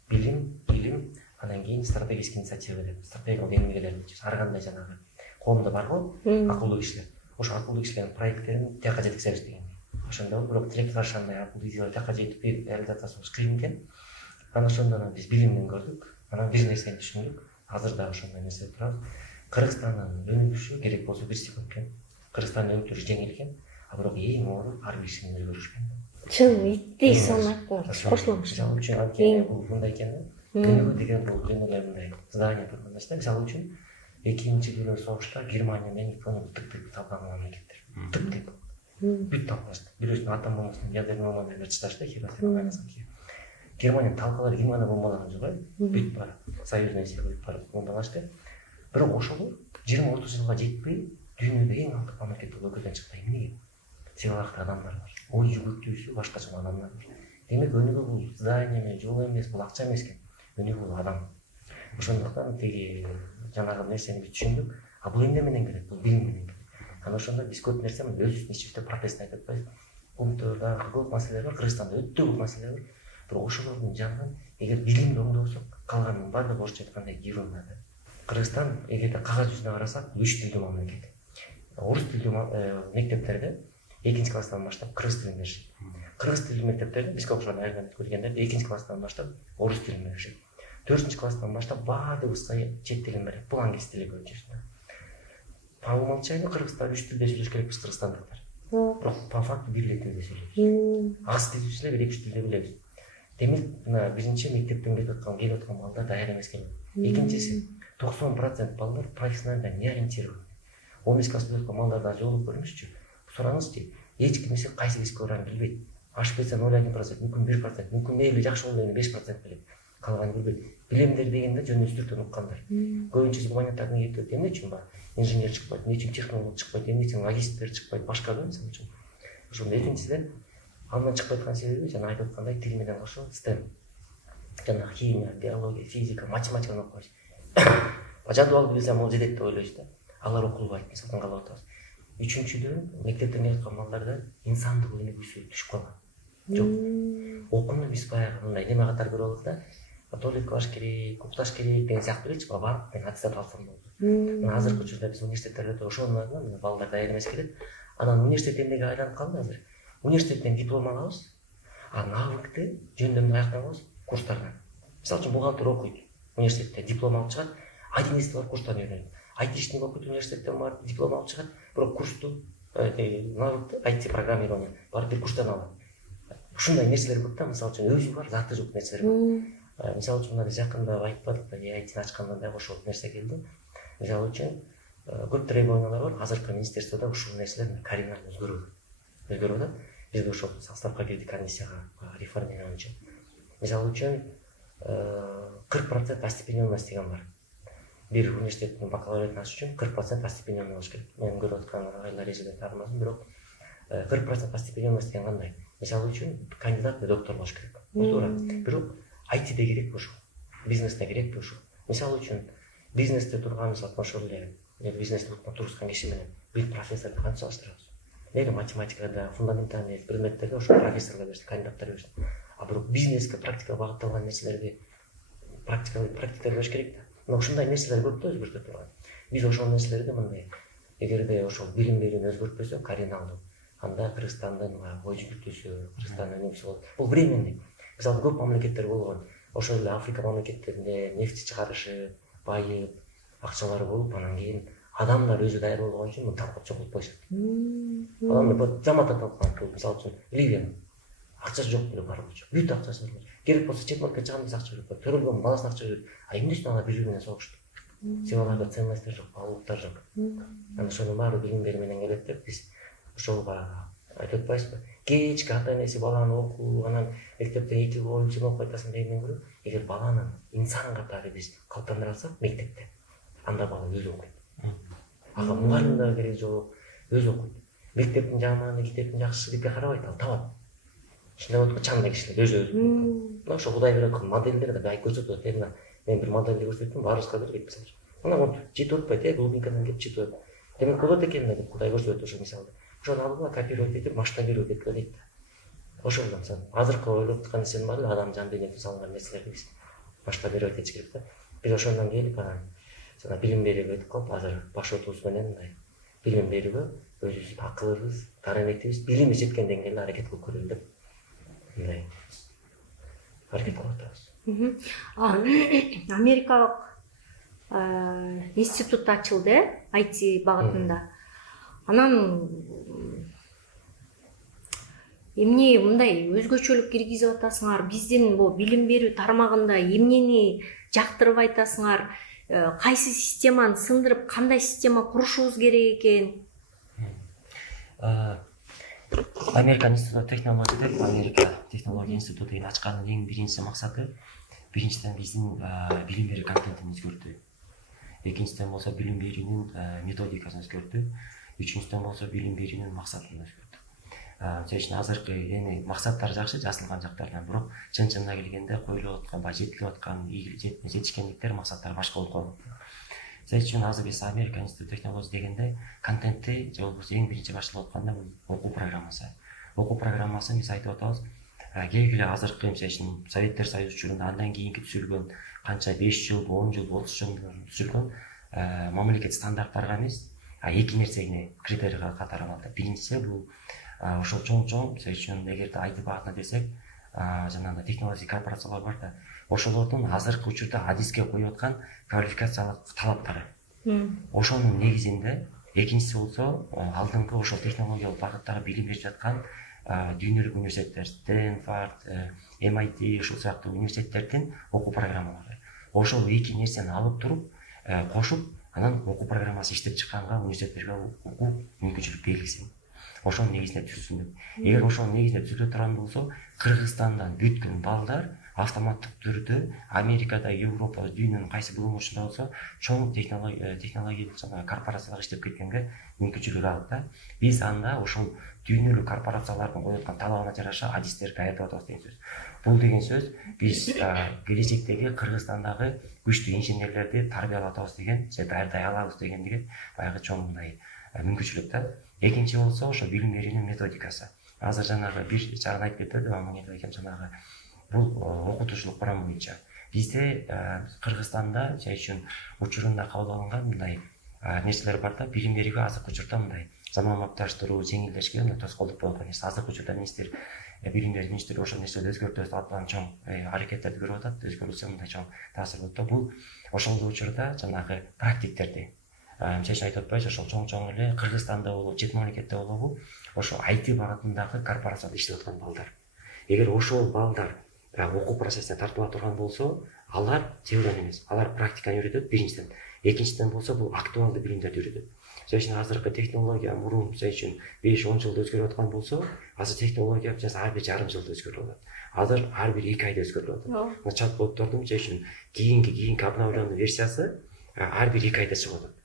илим, анан кийин стратегический инициатива деп, стратегиялык эмгелер, ар кандай жанагы коомдо бар го, акылдуу кишилер. Ошо акылдуу кишилердин проекттерин тияка жеткизебиз деген. Ошондо бирок тилекке каршы андай акылдуу идеялар тияка жетип реализациясы кыйын экен. Анан ошондон биз билимден көрдүк. Анан бир нерсени түшүндүк. Азыр да ошондой нерсе турат. Кыргызстандын өнүгүшү керек болсо бир секундкен. Кыргызстандын өнүктүрүшү жеңил экен. А бирок эң оор ар бир кишинин өзгөрүшү. Чын, иттей сонак кошулмуш. Мисалы үчүн анткени бул мындай экен да. Өнүгүү деген бул дүйнөгө мындай здание турган нерсе. Мисалы үчүн 2-нчи дүйнөлүк согушта Германия менен Япония тык-тык табган мамлекеттер. Тык-тык. Бүт талкалашты. Бирөөсүнүн атом бомбасын ядерный бомбаны ачташты, Хиросима Нагасаки. Германия талкалар Германия бомбалаган жок, бүт бар. Союзный сила бүт бар бомбалашты. Бирок ошол 20-30 жылга жетпей дүйнөдө эң алты мамлекет болуп өкөлдөн чыкты. Эмнеге? Сыйлыктуу адамдар бар. Ой жүгүктүүсү башкача адамдар бар. Демек өнүгүү бул здание менен жол эмес, бул акча эмес экен. Өнүгүү бул адам. Ошондуктан тиги жанагы нерсени биз түшүндүк. А бул эмне менен келет? Бул билим менен келет. Анан ошондо биз көп нерсени өзүбүздүн ичибизде протест айтып атпайбыз. Умтурда көп маселелер бар, Кыргызстанда өтө көп маселелер бар. Бирок ошолордун жанынан эгер билимди оңдосок, калганынын баардыгы орусча айтканда ерунда. Кыргызстан эгерде кагаз жүзүнө карасак, 3 тилдүү мамлекет. Орус тилдүү мектептерде 2-нчи класстан баштап кыргыз тилин беришет. Кыргыз тилдүү мектептерде бизге окшогон айрым көргөндө 2-нчи класстан баштап орус тилин беришет. 4-нчи класстан баштап баардыгыбызга чет тилин берет. Бул англис тили боюнча. По умолчанию Кыргызстан 3 тилде сүйлөш керекпиз кыргызстандыктар. Бирок по факту бир эле тилде сүйлөйбүз. Аз тил сүйлөп 2-3 тилде билебиз. Демек, мына биринчи мектептен келип аткан балдар даяр эмес экен. Экинчиси 90% балдар профессионально не ориентированы. 15 класста өткөн балдардан жолугуп көрүңүзчү. Сураңызчы, эч кимиси кайсы кесипке барарын билбейт. Ашып кетсе 0,1%, мүмкүн 1%, мүмкүн мейли жакшы болду эми 5% билет. Калганы билбейт. Билемдер дегенде жөн өстүртөн уккандар. Көбүнчөсү гуманитарный кетет. Эмне үчүн бар? Инженер чыкпайт, эмне үчүн технолог чыкпайт, эмне үчүн логисттер чыкпайт, башка да мисалы үчүн. Ошондо экинчиден андан чыкпай аткан себеби жана айтып аткандай тил менен кошо STEM. жана химия, биология, физика, математиканы окубайбыз. Жадыбалды билсем ол жетет деп ойлойбуз да. Алар окулбайт, мисалдан калып атабыз. Үчүнчүдөн, мектептен келип аткан балдарда инсандык өнүгүүсү түшүп калган. Жок. Окууну биз баягы мындай неме катары көрүп алабыз да. Туалетке барыш керек, укташ керек деген сыяктуу элечи, барып мен аттестат алсам болду. Мына азыркы учурда биз университеттерде ошонун ордуна балдар даяр эмес келет. Анан университет эмнеге айланып калды азыр? Университеттен диплом алабыз, а навыкты жөндөмдүү аяктабыз курстардан. Мисалы үчүн бухгалтер окуйт, университетте диплом алып чыгат, айтинести бар курстан үйрөнөт. Айтишник окуйт, университеттен барып диплом алып чыгат, бирок курсту навыкты IT программирование барып бир курстан алат. Ушундай нерселер көп да, мисалы үчүн өзү бар, заты жок нерселер көп. Мисалы үчүн мына биз жакында айтпадык да, IT ачкандан дагы ошол нерсе келди. Мисалы үчүн көп требованиялар бар. Азыркы министерстводо ушул нерселер кардиналдуу өзгөрүп атат. Биз ошол составка кирдик комиссияга реформирование үчүн. Мисалы үчүн 40% остепененность деген бар. Бир университеттин бакалавриатын ачыш үчүн 40% остепененный болуш керек. Мен көрүп аткан айлар эжелер таармазмын, бирок 40% остепененность деген кандай? Мисалы үчүн кандидат доктор болуш керек. Туура. Бирок IT-де керек ошол, бизнесте керек ошол. Мисалы үчүн бизнесте турган мисалы ошол эле бизнесте турган киши менен бир профессорду кантип салыштырабыз? Неге математикада, фундаментальный предметтерде ошол профессорго берсе, кандидаттар берсе. А бирок бизнеске практикага багытталган нерселерди практика бериш керек да. Мына ушундай нерселер көп да өзгөртө турган. Биз ошол нерселерди мындай эгерде ошол билим берүүнү өзгөртпөсөк кардиналдуу, анда Кыргызстандын ой жүгүртүүсү, Кыргызстандын эмеси болот. Бул временный. Мисалы көп мамлекеттер болгон. Ошол эле Африка мамлекеттеринде нефть чыгарышы, байып, акчалары болуп, анан кийин адамдар өзү даяр болгон үчүн муну талкап чогултуп коюшат. Адамдар жамаат талкап, мисалы үчүн Ливия акчасы жок деле бар болчу. Бүт акчасы бар. Керек болсо чет мамлекетке чыгам десе акча берип, төрөлгөн баласына акча берип. А эмне үчүн алар бири-бири менен согушту? Себеби ценностьтер жок, баалуулуктар жок. Анан ошонун баары билим берүү менен келет деп биз ошол баягы айтып атпайбызбы? Кечки ата-энеси баланы окуу, анан мектептен 2 жыл бою сен окуп атасың дегенден көрө, эгер баланы инсан катары биз калыптандыра алсак мектепте, анда бала өзү окуйт. Ага мугалим да кереги жок, өзү окуйт. Мектептин жаманы, китептин жакшысы депке карабайт, ал табат. Ушундай болуп чаңдай кишилер өзү. Мына ошо Кудай берип аткан модельдер да бай көрсөтүп атат. Мен бир модельди көрсөттүм, баарыбызга берет мисалы. Мына вот жетип атпайт, клубникадан кеп жетип атат. Демек болот экен деп Кудай көрсөтөт ошол мисалды. Ошону алып копировать этип масштабировать эткиле дейт. Ошол мисалы азыркы ойлоп аткан нерсенин баары адам жан денеси салынган нерселерди биз масштабировать этиш керек да. Биз ошондон келип анан жана билим берүүгө өтүп калып азыр башотубуз менен мындай билим берүүгө өзүбүздүн акылыбыз, дарынетибиз, билимибиз жеткен деңгээлде аракет кылып көрөлү деп мындай аракет кылып атабыз. Америкалык институт ачылды, IT багытында. Анан эмне мындай өзгөчөлүк киргизип атасыңар? Биздин бул билим берүү тармагында эмнени жактырып айтасыңар? Кайсы системаны сындырып, кандай система курушубуз керек экен? American Institute of Technology деп Америка технология институту деген ачканын эң биринчи максаты биринчиден биздин билим берүү контентин өзгөртүү. Экинчиден болсо билим берүүнүн методикасын өзгөртүү. Үчүнчүдөн болсо билим берүүнүн максатын өзгөртүү. Чечин азыркы эми максаттар жакшы, жасалган жактардан, бирок чын-чынына келгенде коюлуп аткан, жетилип аткан жетишкендиктер, максаттар башка болуп калган. Чечин азыр биз American Institute of Technology дегенде контентти же болбосо эң биринчи башталып атканда бул окуу программасы. Окуу программасын биз айтып атабыз. Келгиле азыркы чечин Советтер Союзу учурунда андан кийинки түзүлгөн канча 5 жыл, 10 жыл, 30 жыл түзүлгөн мамлекет стандарттарга эмес, эки нерсеге критерийга катарып алды. Биринчиси бул ошол чоң чечин эгерде айтып багытына десек, жанагы технология корпорациялар бар да, ошолордун азыркы учурда адиске коюп аткан квалификациялык талаптары. Ошонун негизинде экинчиси болсо алдыңкы ошол технологиялык багыттагы билим берип жаткан дүйнөлүк университеттер, Стэнфорд, MIT ушул сыяктуу университеттердин окуу программалары. Ошол эки нерсени алып туруп, кошуп, анан окуу программасы иштеп чыкканга университеттерге окуу мүмкүнчүлүк берилсин. Ошонун негизинде түзүлсүн деп. Эгер ошонун негизинде түзүлө турган болсо, Кыргызстандан бүткөн балдар автоматтык түрдө Америкада, Европада, дүйнөнүн кайсы бурмушунда болсо чоң технологиялык жана корпорациялар иштеп кеткенге мүмкүнчүлүк алат да. Биз анда ошол дүйнөлүк корпорациялардын коюп аткан талабына жараша адистерди даярдап атабыз деген сөз. Бул деген сөз биз келечектеги Кыргызстандагы күчтүү инженерлерди тарбиялап атабыз деген, же даярдай алабыз дегендиги баягы чоң мындай мүмкүнчүлүк да. Экинчи болсо ошо билим берүүнүн методикасы. Азыр жанагы бир жагын айтып кетти Амангелди акем, жанагы бул окутуучулук курамы боюнча бизде Кыргызстанда үчүн учурунда кабыл алынган мындай нерселер бар да. Билим берүүгө азыркы учурда мындай заманбапташтыруу, жеңилдешке мындай тоскоолдук болуп аткан нерсе. Азыркы учурда министр, билим берүү министри ошол нерселерди өзгөртөбүз деп аткан чоң аракеттерди көрүп атат. Өзгөрүлсө мындай чоң таасир болот да. Бул ошол учурда жанагы практиктерди мисалы үчүн айтып атпайбыз, ошол чоң эле Кыргызстанда болобу, чет мамлекетте болобу, ошо IT багытындагы корпорацияда иштеп аткан балдар. Эгер ошол балдар окуу процессине тартыла турган болсо, алар теорияны эмес, алар практиканы үйрөтөт биринчиден. Экинчиден болсо бул актуалдуу билимдерди үйрөтөт. Мисалы үчүн азыркы технология мурун мисалы үчүн 5-10 жылда өзгөрүп аткан болсо, азыр технология ар бир жарым жылда өзгөрүп атат. Азыр ар бир 2 айда өзгөрүп атат. Мына чат-боттордун мисалы үчүн кийинки обновленный версиясы ар бир 2 айда чыгып атат.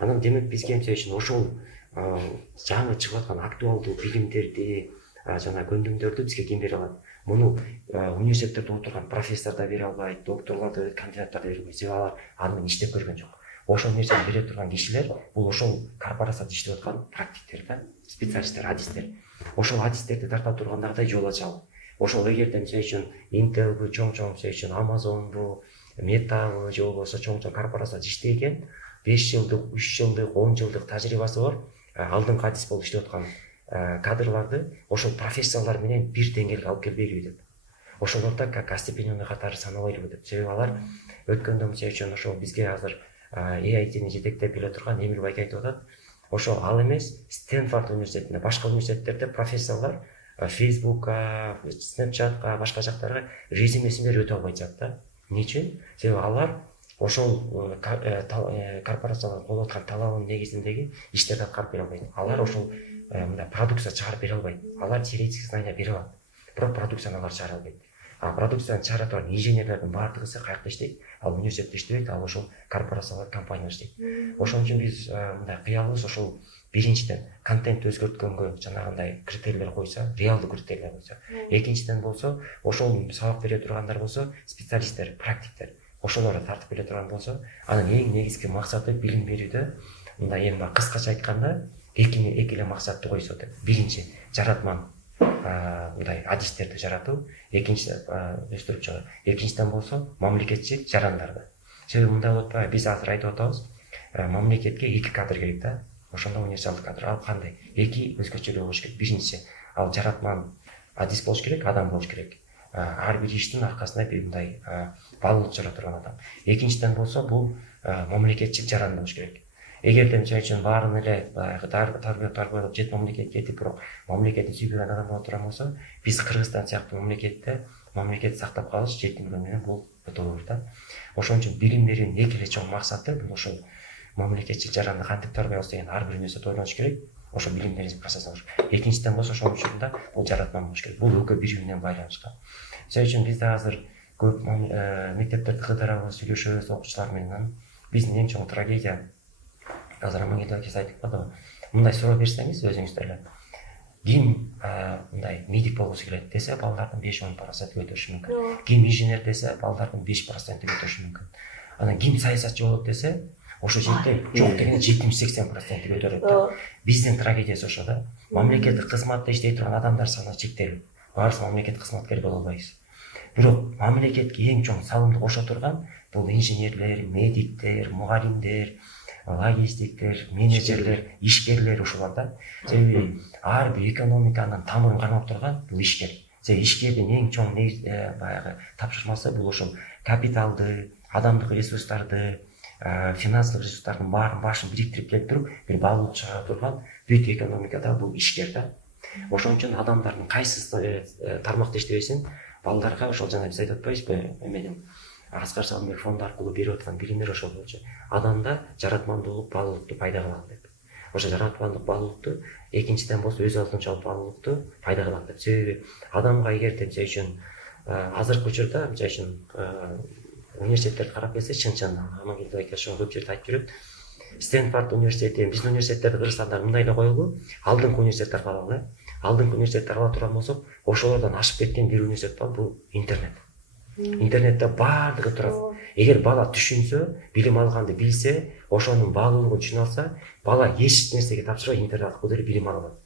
Анан демек бизге мисалы үчүн ошол жаңы чыгып аткан актуалдуу билимдерди, жана көндүмдөрдү бизге ким бере алат? Муну университеттерде отурган профессор да бере албайт, докторлор да, кандидаттар да бере албайт. Себеби алар аны менен иштеп көргөн жок. Ошол нерсени бере турган кишилер бул ошол корпорацияда иштеп аткан практиктер да, специалисттер, адистер. Ошол адистерди тарта тургандагыдай жол ачалы. Ошол эгерде мисалы үчүн Intel'бу, чоң мисалы үчүн Amazon'бу, Meta'бы же болбосо чоң корпорацияларда иштеген 5 жылдык, 3 жылдык, 10 жылдык тажрыйбасы бар алдыңкы адис болуп иштеп аткан кадрларды ошол профессорлор менен бир деңгээлге алып келбейлиби деп. Ошолорда как остепененный катары санабайлыбы деп. Себеби алар өткөндө мисалы үчүн ошол бизге азыр EIT-ни жетектеп келе турган Эмил Байке айтып атат. Ошол ал эмес, Стэнфорд университетинде, башка университеттерде профессорлор Facebook'ка, Snapchat'ка, башка жактарга резюмесин берип өтө албайт жатат да. Эмне үчүн? Себеби алар ошол корпорациялар коюп аткан талабынын негизиндеги иштерди аткарып бере албайт. Алар ошол мындай продукция чыгарып бере албайт. Алар теоретический знания бере алат, бирок продукцияны алар чыгара албайт. Продукцияны чыгара турган инженерлердин баардыгы каякта иштейт? Ал университетте иштебейт, ал ошол корпорациялар, компаниялар иштейт. Ошон үчүн биз мындай кыялыбыз ошол биринчиден контент өзгөрткөнгө жанагындай критерийлер койсо, реалдуу критерийлер койсо. Экинчиден болсо, ошол сабак бере тургандар болсо, специалисттер, практиктер, ошолорду тартып келе турган болсо, анын эң негизги максаты билим берүүдө мындай эми кыскача айтканда эки эле максатты койсо деп. Биринчи жаратман мындай адистерди жаратуу, экинчи өстүрүп чыгуу. Экинчиден болсо мамлекетчил жарандарды. Себеби мындай болуп атпайбы, биз азыр айтып атабыз, мамлекетке 2 кадр керек да. Ошондо универсалдык кадр. Ал кандай? 2 өзгөчөлүгү болуш керек. Биринчиси, ал жаратман адис болуш керек, адам болуш керек. Ар бир иштин аркасында бир мындай баалуулук чыгара турган адам. Экинчиден болсо бул мамлекетчил жаран болуш керек. Эгерде мисалы үчүн баарын эле баягы тарбиялап жет мамлекетке кетип, бирок мамлекетти сүйбөгөн адам боло турган болсо, биз Кыргызстан сыяктуу мамлекетти сактап калыш жетимдүүлүк менен бул өтө оор да. Ошон үчүн билим берүүнүн эки эле чоң максаты бул ошол мамлекетчил жаранды кантип тарбиялабыз деген ар бир университет ойлонуш керек. Ошо билим берүү процессин болуш керек. Экинчиден болсо ошонун учурунда бул жаратман болуш керек. Бул экөө бири менен байланыштуу. Мисалы үчүн бизде азыр көп мектептерди кыдырабыз, сүйлөшөбүз окуучулар менен. Биздин эң чоң трагедия азыр Амангелди акебиз айтып калды. Мындай суроо берсеңиз өзүңүздөр эле, ким мындай медик болгусу келет десе, балдардын 5-10% көтөрүшү мүмкүн. Ким инженер десе, балдардын 5% көтөрүшү мүмкүн. Анан ким саясатчы болот десе, ошо жерде жок деген 70-80% көтөрөт да. Биздин трагедиясы ошо да. Мамлекеттик кызматта иштей турган адамдар саны чектелип, баарыбыз мамлекеттик кызматкер боло албайбыз. Бирок мамлекетке эң чоң салымды кошо турган бул инженерлер, медиктер, мугалимдер, логистиктер, менеджерлер, ишкерлер ушулар да. Себеби ар бир экономиканын тамырын кармап турган бул ишкер. Себеби ишкердин эң чоң баягы тапшырмасы бул ошол капиталды, адамдык ресурстарды, финансылык ресурстардын башын бириктирип келтирип, бир баалуулук чыгара турган бүт экономикада бул ишкер да. Ошон үчүн адамдардын кайсы тармакта иштебесин, балдарга ошол жана биз айтып атпайбызбы, эмеден Аскар Салымбек фонду аркылуу берип аткан билимдер ошол болчу. Адамда жаратмандуулук, баалуулукту пайда кылалы деп. Ошо жаратмандык, баалуулукту, экинчиден болсо өз алдынча баалуулукту пайда кылалы деп. Себеби адамга эгерде мисалы үчүн азыркы учурда мисалы үчүн университеттерди карап келсек, чын Амангелди байке ошо көп жерде айтып жүрөт. Стэнфорд университети, биздин университеттерди Кыргызстанда мындай эле коелу, алдыңкы университеттерди алалы. Алдыңкы университеттерди ала турган болсок, ошолордон ашып кеткен бир университет бар, бул интернет. Интернетте баардыгы турат. Эгер бала түшүнсө, билим алганды билсе, ошонун баалуулугун түшүнө алса, бала эч нерсеге тапшырбай интернет аркылуу деле билим ала алат.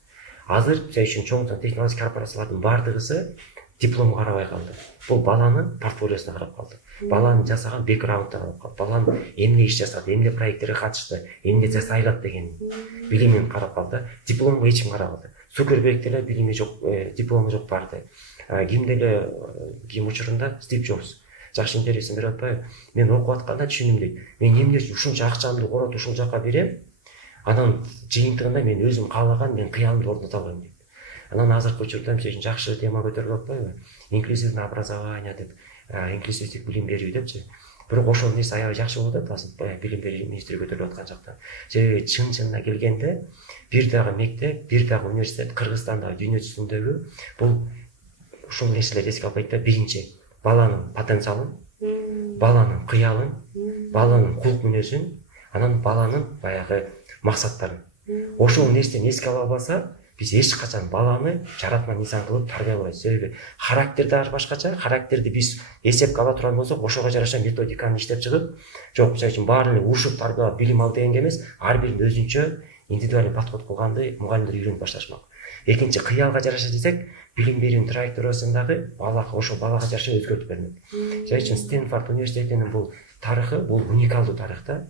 Азыр мисалы үчүн чоң технология корпорациялардын баардыгысы дипломго карабай калды. Бул баланын портфолиосуна карап калды. Баланын жасаган бэкграундуна карап калды. Баланын эмне иш жасады, эмне проекттерге катышты, эмне жасай алат деген билимин карап калды. Дипломго эч ким карабады. Цукерберг деле билими жок, диплому жок барды. Ким деле ким учурунда Стив Джобс жакшы интервьюсун берип атпайбы? Мен окуп атканда түшүндүм дейт. Мен эмне үчүн ушунча акчамды коротуп ушул жака берем? Анан жыйынтыгында мен өзүм каалаган мен кыялымды орното албайм дейт. Анан азыркы учурда мисалы жакшы тема көтөрүлүп атпайбы? Инклюзивное образование деп, инклюзивдик билим берүү депчи. Бирок ошол нерсе аябай жакшы болуп атат, азыр билим берүү министри көтөрүлүп аткан жактан. Себеби чын-чынына келгенде бир дагы мектеп, бир дагы университет Кыргызстандагы дүйнө жүзүндөгү бул ушул нерселерди эске албайт да. Биринчи, баланын потенциалын, баланын кыялын, баланын кулк мүнөзүн, анан баланын баягы максаттарын. Ошол нерсени эске ала албаса, биз эч качан баланы жаратман инсан кылып тарбия албайбыз. Себеби характер дагы башкача, характерди биз эсепке ала турган болсок, ошого жараша методиканы иштеп чыгып, жок мисалы үчүн баарын эле урушуп тарбиялап билим ал дегенге эмес, ар бирин өзүнчө индивидуальный подход кылганды мугалимдер үйрөнүп башташмак. Экинчи, кыялга жараша десек, билим берүүнүн траекториясын дагы ошол балага жараша өзгөртүп бермек. Мисалы үчүн Стэнфорд университетинин бул тарыхы, бул уникалдуу тарых да.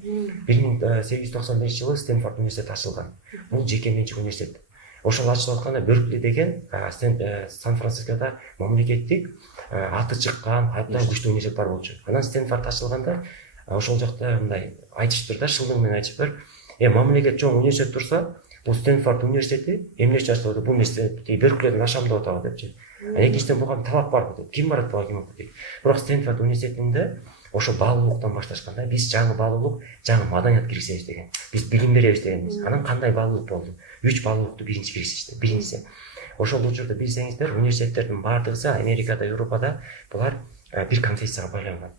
1895-жылы Стэнфорд университети ачылган. Бул жеке менчик университет. Ошол ачылып атканда Беркли деген Сан-Францискода мамлекеттик аты чыккан, абдан күчтүү университет бар болчу. Анан Стэнфорд ачылганда ошол жакта мындай айтышыптыр да, шылдың менен айтышыптыр. Мамлекет чоң университет турса, бул Стэнфорд университети эмне үчүн ачылды? Бул университет Берклиден ашам деп атабы депчи. Экинчиден буга талап бар деп. Ким барат буга, ким окуйт? Бирок Стэнфорд университетинде ошо баалуулуктан башташканда биз жаңы баалуулук, жаңы маданият киргизебиз деген. Биз билим беребиз дегенбиз. Анан кандай баалуулук болду? 3 баалуулукту биринчи киргизишти. Биринчиси. Ошол учурда билсеңиздер, университеттердин баардыгысы Америкада, Европада булар бир конфессияга байланган.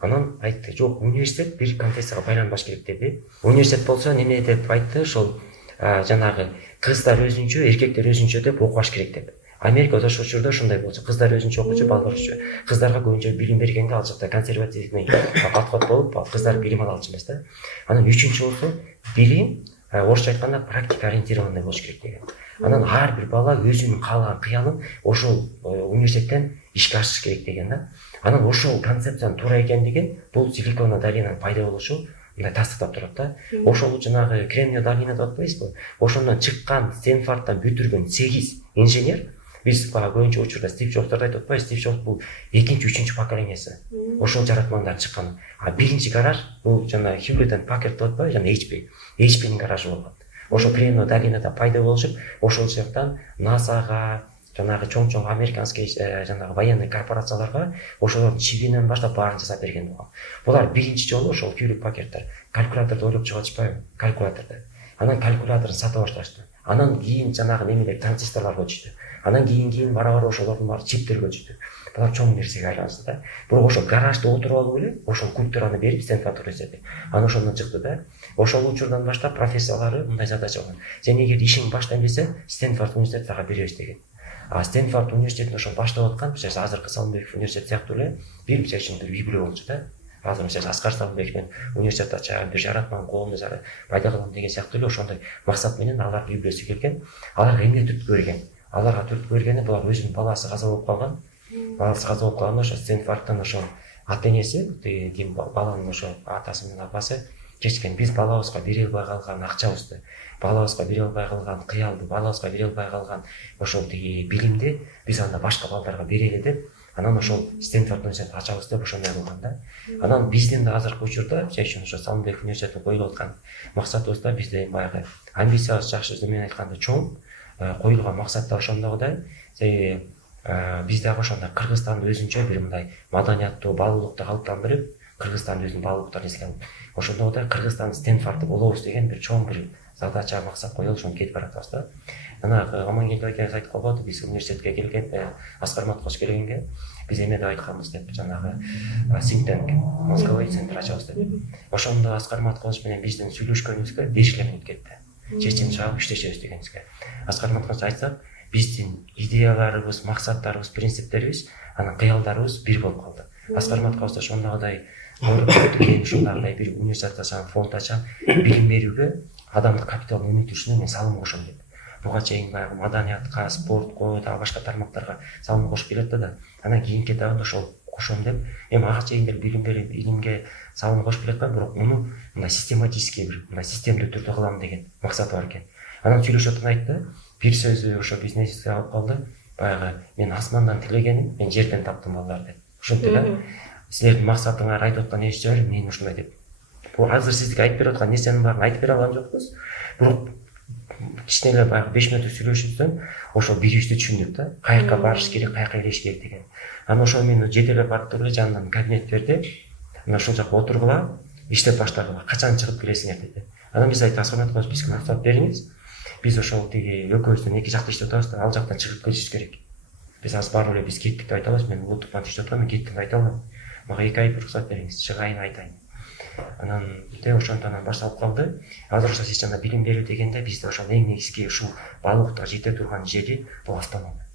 Анан айтты, жок, университет бир конфессияга байланбаш керек деди. Университет болсо эмне деп айтты? Ошол жанагы кыздар өзүнчө, эркектер өзүнчө деп окубаш керек деп. Америкада ошол учурда ушундай болчу. Кыздар өзүнчө окучу, балдар өзүнчө. Кыздарга көбүнчө билим бергенде ал жакта консервативный подход болуп, кыздар билим ала алчу эмес да. Анан үчүнчү болсо билим орусча айтканда практика ориентированный болуш керек деген. Анан ар бир бала өзүнүн каалаган кыялын ошол университеттен ишке ашыш керек деген да. Анан ошол концепциянын туура экендигин бул Силиконовая долинанын пайда болушу мындай тастыктап турат да. Ошол жанагы Кремниевая долина деп атпайсызбы? Ошондон чыккан, Стэнфордтан бүтүргөн 8 инженер, биз көбүнчө учурда Стив Джобстарды айтып атпайбыз? Стив Джобс бул экинчи, үчүнчү поколениясы. Ошол жаратмандар чыккан. А биринчи гараж бул жанагы Hewlett and Packard деп атпайбы? Жана HP. HP-нин гаражы болгон. Ошол Кремниевая долинада пайда болушуп, ошол жактан НАСАга, жанагы чоң американский жанагы военный корпорацияларга ошолордун чибинен баштап баарын жасап берген болгон. Булар биринчи жолу ошол Hewlett Packard'дар калькуляторду ойлоп чыгып атышпайбы? Калькуляторду. Анан калькуляторду сата башташты. Анан кийин жанагы немелер транзисторлорго өтүштү. Анан кийин бара ошолордун баары чиптерге өтүштү. Булар чоң нерсеге айланышты да. Бирок ошол гаражда отуруп алып эле, ошол кубтер аны берип Стэнфорд университети. Анан ошондон чыкты да. Ошол учурдан баштап профессорлору мындай задача алган. Сен эгер ишиң баштан келсе, Стэнфорд университети сага беребиз деген. А Стэнфорд университетин ошол баштап аткан, мисалы азыркы Салымбеков университети сыяктуу эле бир мисалы үчүн бир библия болчу да. Азыр мисалы Аскар Салымбековдун университет ачаган, бир жаратман колун пайда кылам деген сыяктуу эле ошондой максат менен алар библиясы келген. Алар эмне түрткү берген? Аларга түрткү бергени булар өзүнүн баласы каза болуп калган. Баласы каза болуп калганда ошо Стэнфордтон ошо ата энеси, ким баланын ошо атасы менен апасы чечкен. Биз балабызга бере албай калган акчабызды, балабызга бере албай калган кыялды, балабызга бере албай калган ошол билимди биз анда башка балдарга берели деп, анан ошол Стэнфорд университетин ачабыз деп ошондой кылган да. Анан биздин да азыркы учурда мисалы үчүн ошо Салымбеков университетин коюлуп аткан максатыбыз да бизде баягы амбициябыз жакшы мен айтканда чоң, коюлган максат да ошондогу да. Себеби биз дагы ошондой Кыргызстанды өзүнчө бир мындай маданияттуу, баалуулукту калыптандырып, Кыргызстан өзүнүн баалуулуктарын эске алып, ошондо да Кыргызстан Стэнфорд болобуз деген бир чоң бир задача, максат коюлуп ошону кетип баратабыз да. Жанагы Амангелди акеңиз айтып калбады, биз университетке келген, Аскар Маткош келгенге биз эме деп айтканбыз деп, жанагы Синтенк мозговой центр ачабыз деп. Ошондо Аскар Маткош менен биздин сүйлөшкөнүбүзгө 5 эл мүнөт кетти. Чечим чыгып иштешебиз дегенибизге. Аскар Маткош айтсак, биздин идеяларыбыз, максаттарыбыз, принциптерибиз, анан кыялдарыбыз бир болуп калды. Аскар Маткош да ошондогудай ушундагыдай бир университет ачам, фонд ачам, билим берүүгө, адамдык капиталдын өнүктүрүшүнө мен салым кошом деп. Буга чейин баягы маданиятка, спортко, дагы башка тармактарга салым кошуп келатты да, анан кийинки этабында ошол кошом деп, эми ага чейин деле билим берип, илимге салым кошуп келаткан, бирок муну мындай систематический бир, мындай системдүү түрдө кылам деген максаты бар экен. Анан сүйлөшүп отурган айтты, бир сөзү ошо бизнеске алып калды. Баягы мен асмандан тилегеним, мен жерден таптым балдар деп. Ошентип эле силердин максатыңар айтып аткан нерсе жөнүндө мен ушундай деп. Бул азыр сизге айтып берип аткан нерсенин баарын айтып бере алган жокпуз. Бирок кичине эле баягы 5 мүнөттүк сүйлөшүүбүздөн ошо бирибизди түшүндүк да. Каяка барыш керек, каяка илеш керек деген. Анан ошо мени жетелеп барып туруп эле жанынан кабинет берди. Анан ошол жака отургула, иштеп баштадыла. Качан чыгып келесиңер деди. Анан биз айттык, Аскар Маткош бизге маклап бериңиз. Биз ошол тиги экөөбүздөн эки жакта иштеп атабыз да, ал жактан чыгып келишибиз керек. Биз азыр барып эле биз кеттик деп айта алабыз. Мен улуттук банкта иштеп атам, мен кеттим деп айта алам. Мага 2 ай уруксат бериңиз, чыгайын айтайын. Анан ошондон башталып калды. Азыр ошо сиз жана билим берүү дегенде бизде ошол эң негизги ушул баалуулукка жете турган жери бул автономия.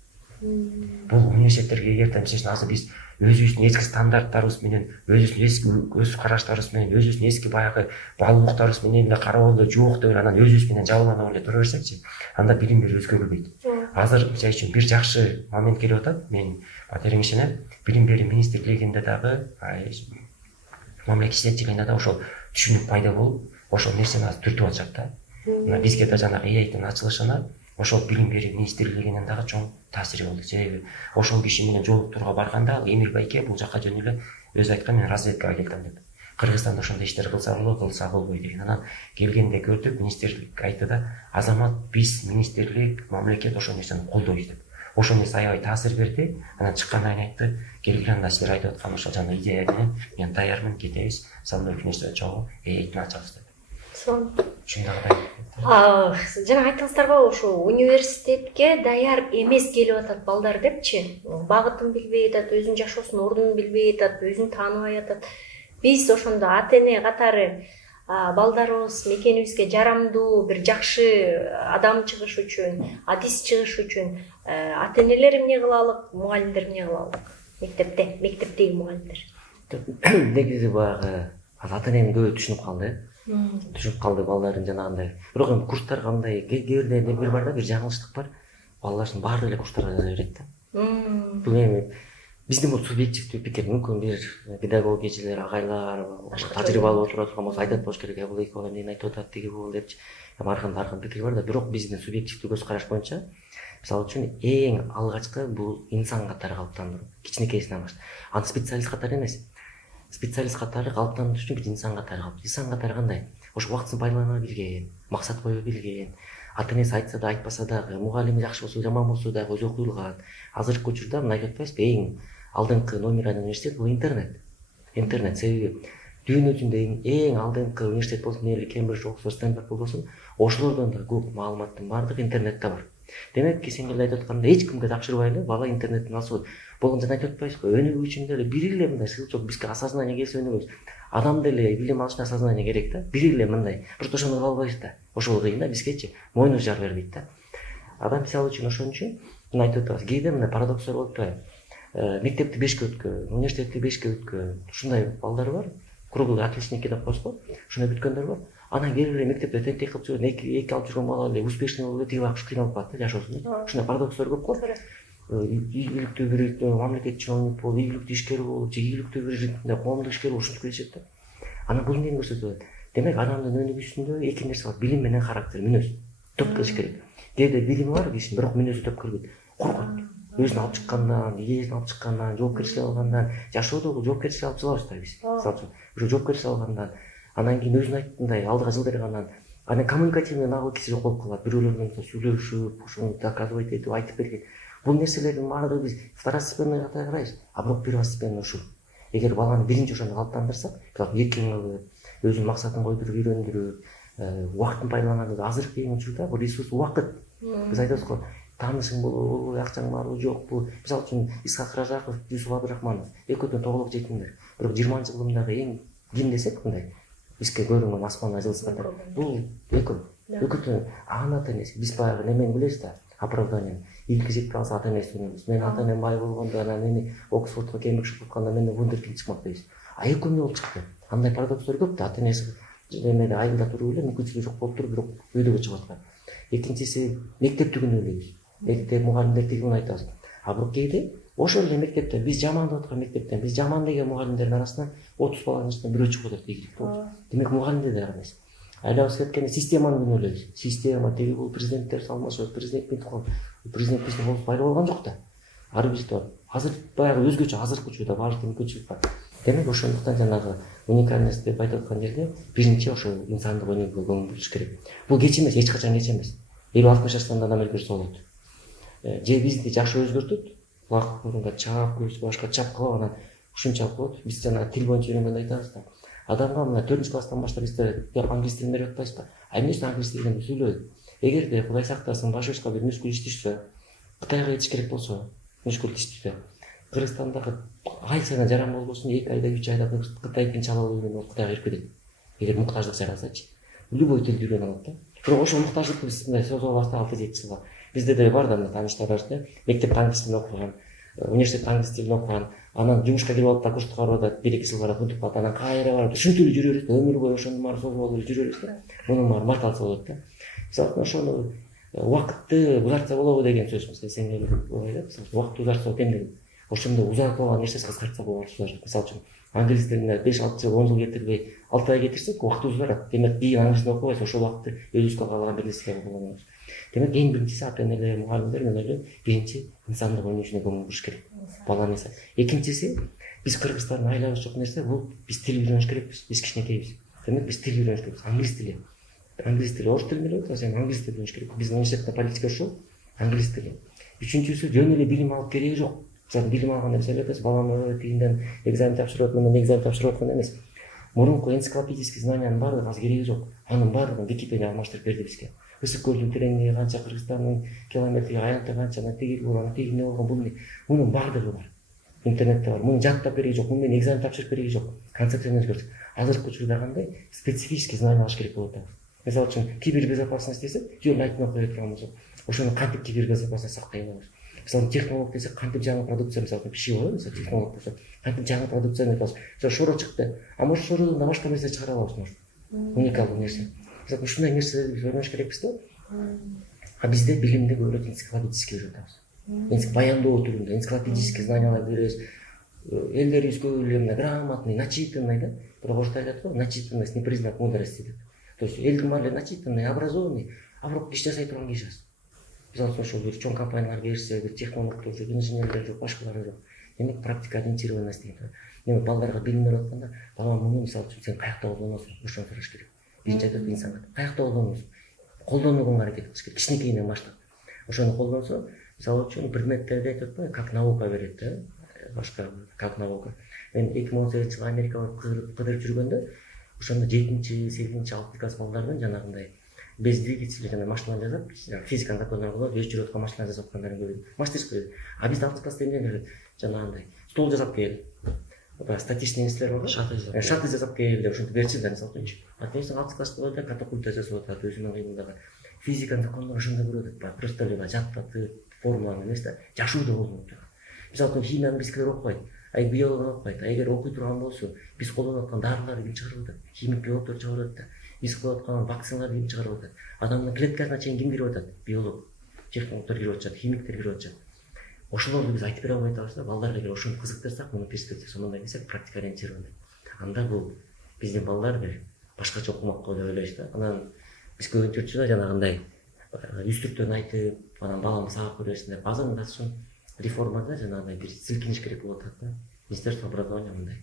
Бул университеттерге эгерде мисалы азыр биз өзүбүздүн эски стандарттарыбыз менен, өзүбүздүн эски көз караштарыбыз менен, өзүбүздүн эски баягы баалуулуктарыбыз менен эле карап эле жок деп анан өзүбүз менен жабылып эле тура берсекчи, анда билим берүү өзгөрбөйт. Азыр мисалы үчүн бир жакшы момент келип атат. Мен терең ишенем, билим берүү министрлигинде дагы, мамлекет ишенчилигинде да ошол түшүнүк пайда болуп, ошол нерсени азыр түртүп атышат да. Мына бизге да жанагы EIT-н ачылышына ошол билим берүү министрлигинин дагы чоң таасири болду. Себеби ошол киши менен жолуктурууга барганда Эмил байке бул жака жөн эле өзү айткан, мен разведкага келдим деп. Кыргызстанда ошондой иштер кылса болот, кылса болбойт деген. Анан келгенде көрдүк, министрлик айтты да, азамат биз министрлик, мамлекет ошол нерсени колдойбуз деп. Ошол нерсе аябай таасир берди. Анан чыккандан кийин айтты, келгенде силер айтып аткан ошол жана идея менен мен даярмын, кетебиз, самолет нерсе чогуу EIT-н ачабыз деп. Ушундагыдай. Жана айттыңыздарбы, ошо университетке даяр эмес келип атат балдар депчи. Багытын билбей атат, өзүнүн жашоосунун ордун билбей атат, өзүн тааныбай атат. Биз ошондо ата-эне катары балдарыбыз мекенибизге жарамдуу бир жакшы адам чыгыш үчүн, адис чыгыш үчүн ата-энелер эмне кылалык, мугалимдер эмне кылалык? Мектептеги мугалимдер. Негизи баягы ата-энем көбү түшүнүп калды. Түшүнүп калды балдарын жанагындай. Бирок эми курстарга мындай кээ бирде бир бар да, бир жаңылыштык бар. Балдардын баары эле курстарга жаза берет да. Бул эми биздин бул субъективдүү пикир, мүмкүн бир педагог кишилер, агайлар, тажрыйбалуу отура турган болсо айтат болуш керек, бул эки бала эмнени айтып атат, тиги бул депчи. Аркан пикир бар да, бирок биздин субъективдүү көз караш боюнча, мисалы үчүн эң алгачкы бул инсан катары калыптандыруу. Кичинекейсинен баштап. Аны специалист катары эмес. Специалист катары калыптандырыш үчүн бир инсан катары калып. Инсан катары кандай? Ошо убактысын байлана билген, максат кое билген, ата-энеси айтса да айтпаса дагы, мугалими жакшы болсо жаман болсо дагы өзү окуйлган. Азыркы учурда мына айтып атпайсызбы, эң алдыңкы номер 1 университет бул интернет. Интернет себеби дүйнө жүзүндө эң алдыңкы университет болсун, эле Кембридж, Оксфорд, Стэнфорд болсун, ошолордон да көп маалыматтын баардыгы интернетте бар. Демек, сен эле айтып атканда эч кимге тапшырбай эле бала интернеттен алса болгон жана айтып атпайсызбы, өнүгүү үчүн деле бир эле мындай сылчок бизге осознание келсе өнүгөбүз. Адам деле билим алышына осознание керек да. Бир эле мындай. Просто ошону кыла албайбыз да. Ошол кыйын да бизгечи. Мойнубуз жар бербейт да. Адам мисалы үчүн ошон үчүн мына айтып атабыз. Кээде мына парадокстор болуп турат. Мектепти 5ке өткөн, университетти 5ке өткөн, ушундай балдар бар. Круглый отличники деп коебуз го. Ушундай бүткөндөр бар. Анан келип эле мектепте тентек кылып жүргөн, эки алып жүргөн бала эле успешный болуп эле тиги бак кыйналып калат да жашоосунда. Ушундай парадокстор көп го. Ийгиликтүү бир мамлекет чиновник болуп, ийгиликтүү ишкер болуп, же ийгиликтүү бир коомдук ишкер болуп ушинтип келишет да. Анан бул эмнени көрсөтөт? Демек адамдын өнүгүүсүндө эки нерсе бар: билим менен характер, мүнөз. Топ келиш керек. Кээде билими бар кишинин, бирок мүнөзү топ келбейт. Коркот. Өзүн алып чыккандан, идеясын алып чыккандан, жоопкерчилик алгандан, жашоодогу жоопкерчилик алып чыгабыз да биз. Мисалы үчүн, ошо жоопкерчилик алгандан, анан кийин өзүн айткандай алдыга жылдыргандан, анан коммуникативный навык жок болуп калат. Бирөөлөр менен сүйлөшүп, ошону доказывать этип айтып берген. Бул нерселердин баардыгы биз второстепенный катары карайбыз, а бирок первостепенный ушул. эгер баланы биринчи ошондо калыптандырсак, мисалы эркин кылып, өзүнүн максатын койдуруп үйрөндүрүп, убакытын пайдаланып, азыркы эң учурда бул ресурс убакыт. Биз айтабыз го, таанышың болобу, акчаң барбы, жокпу. Мисалы үчүн Исхак Ражаков, Юсуп Абдрахманов экөө толук жетимдер. Бирок 20 жылдагы эң ким десек мындай бизге көрүнгөн аспан жылсыкта бул экөө анын ата энеси. Биз баягы немени билебиз да, оправдание. Илки жетип калса ата энеси түнөбүз. Мен ата энем бай болгондо анан мени Оксфордко Кембридж окутканда менден вундеркинд чыкмак дейбиз. А экөө болуп чыкты. Андай парадокстор көп да, ата энеси эмеде айылда туруп эле мүмкүнчүлүгү жок болуп туруп, бирок үйдөгө чыгып аткан. Экинчиси мектептигин ойлойбуз. Мектеп мугалимдер тигин айтабыз. А бирок кээде ошол эле мектепте биз жаман деп аткан мектептен биз жаман деген мугалимдердин арасынан 30 баланын ичинен бирөө чыгып атат ийгилик болчу. Демек мугалимде да эмес. Айлабыз кеткенде системаны ойлойбуз. Система тиги бул президенттер салмашат, президент мынтип калды. Президент биздин колубуз пайда болгон жок да. Ар бирибизде бар. Азыр баягы өзгөчө азыркы учурда баардык мүмкүнчүлүк бар. Демек ошондуктан жанагы уникальность деп айтып аткан жерде биринчи ошо инсандык өнүгүүгө көңүл буруш керек. Бул кеч эмес, эч качан кеч эмес. 50-60 жаштан адам өзгөрсө болот. Же бизди жакшы өзгөртөт, убакыт мурунга чап, көз башка чапкылап анан ушунчалык болот. Биз жана тил боюнча үйрөнгөндө айтабыз да. Адамга мына 4-класстан баштап бизде англис тилин берип атпайсызбы? Эмне үчүн англис тилин сүйлөйт? Эгерде Кудай сактасын башыбызга бир мүшкүл иш түшсө, Кытайга кетиш керек болсо, мүшкүл иш түшсө, Кыргызстандагы ай сайын жаран болбосун 2 айда 3 айда Кытай тилин чала үйрөнүп Кытайга кирип кетет. Эгер муктаждык жаралсачы, любой тилди үйрөнүп алат да. Бирок ошол муктаждыкты биз мындай созуп алабыз 6-7 жылга. Бизде да бар да тааныштар бар да. Мектеп англис тилин окуган, университет англис тилин окуган, анан жумушка кирип алып да курсту карап атат, 1-2 жыл барат, унутуп калат, анан кайра барып ушинтип эле жүрөбүз да, өмүр бою ошондун баарын созуп алып эле жүрөбүз да. Мунун баары марталса болот да. Мисалы ошону убакытты узартса болобу деген сөз мисалы эсең ой да. Убакытты узартса эмне? Ошондо узартып алган нерсеси кыскартса болот. Мисалы үчүн англис тилине 5-6 жыл 10 жыл кетирбей 6 ай кетирсек убакыт узарат. Демек кийин англисти окубайбыз, ошол убакытты өзүбүзгө каалаган бир нерсеге колдонобуз. Демек эң биринчиси ата энелер, мугалимдер мен ойлойм, биринчи инсандык өнүгүшүнө көңүл буруш керек. Баланы эсе. Экинчиси, биз кыргыздардын айлабыз жок нерсе бул биз тил үйрөнүш керекпиз. Биз кичинекейбиз. Демек биз тил үйрөнүш керекпиз. Англис тили. Англис тили, орус тилин билет, сен англис тилин үйрөнүш керек. Биздин университетте политика ушул, англис тили. Үчүнчүсү, жөн эле билим алып кереги жок. Мисалы билим алганда биз айтабыз, балам тигинден экзамен тапшырып, мындан экзамен тапшырып аткан эмес. Мурунку энциклопедический знаниянын баардыгы азыр кереги жок. Анын баардыгын Википедия алмаштырып берди бизге. Ысык көлдүн тереңдиги канча, Кыргызстандын километри аянты канча, тиги болгон, тиги эмне болгон, бул эмне? Мунун баардыгы бар. Интернетте бар. Муну жаттап кереги жок, муну экзамен тапшырып кереги жок. Концепцияны өзгөртүп. Азыркы учурда кандай специфический знания алыш керек болот. Мисалы үчүн кибербезопасность десек, жөн айтып окуй турган болсок, ошону кантип кибербезопасность сактай алабыз? Мисалы технолог десек, кантип жаңы продукция, мисалы пищевой, мисалы технолог болсо, кантип жаңы продукцияны yapабыз? Мисалы шоро чыкты, а может шородон да башка нерсе чыгара алабыз, может. Уникалдуу нерсе. Мисалы ушундай нерселерди биз ойлонуш керекпиз да. А бизде билимди көбүрөөк энциклопедический үйрөтөбүз. Баяндоо түрүндө энциклопедический знаниялар беребиз. Элдерибиз көбү эле грамотный, начитанный да. Бирок орусда айтат го, начитанность не признак мудрости деп. То есть элдин баары начитанный, образованный, а бирок иш жасай турган киши аз. Мисалы үчүн ошол бир чоң компаниялар берсе, бир технологдор жок, инженерлер жок, башкалары жок. Демек практика ориентированность деген. Демек балдарга билим берип атканда, балам муну мисалы үчүн сен каякта колдоносуң, ошону сураш керек. Биринчи айтат инсанга, каякта колдоносуң? Колдонууга аракет кылыш керек, кичинекейинен баштап. Ошону колдонсо, мисалы үчүн предметтерди айтып атпайбы, как наука берет да, башка как наука. Мен 2018 жылы Америкага кыдырып жүргөндө, ошондо 7-8 6 класс балдардын жанагындай без двигателя жана машина жасап, физиканын закондорун колдонуп, өз жүрөт аткан машина жасап аткандарын көрдүм. Мастерская. А бизде 6 класста эмне берет? Жанагындай стол жасап кел. Статичный нерселер бар го. Шаты жасап кел деп ошентип берчи да, мисалы үчүн. А теңсиң 6 класста болот, катапульта жасап атат, өзүнүн кыймылдагы. Физиканын закондорун ошондо көрөт атпайбы? Просто эле жаттатып, формуланы эмес да, жашоодо колдонуп турат. Мисалы үчүн химияны бизкилер окубайт, биологияны окубайт. Эгер окуй турган болсо, биз колдонуп аткан дарыларды ким чыгарып атат? Химик биологдор чыгарып атат да. Биз кылып аткан вакциналарды ким чыгарып атат? Адамдын клеткасына чейин ким кирип атат? Биолог, технологдор кирип атышат, химиктер кирип атышат. Ошолорду биз айтып бере албай атабыз да, балдарга эгер ошону кызыктырсак, мунун перспективасын мындай десек, практика ориентированный. Анда бул биздин балдар бир башкача окумак го деп ойлойбуз да. Анан биз көбүнчө да жанагындай үстүртөн айтып, анан баламды сабак бересин деп, азырында реформада жанагындай бир силкиниш керек болуп атат да. Министерство образования мындай.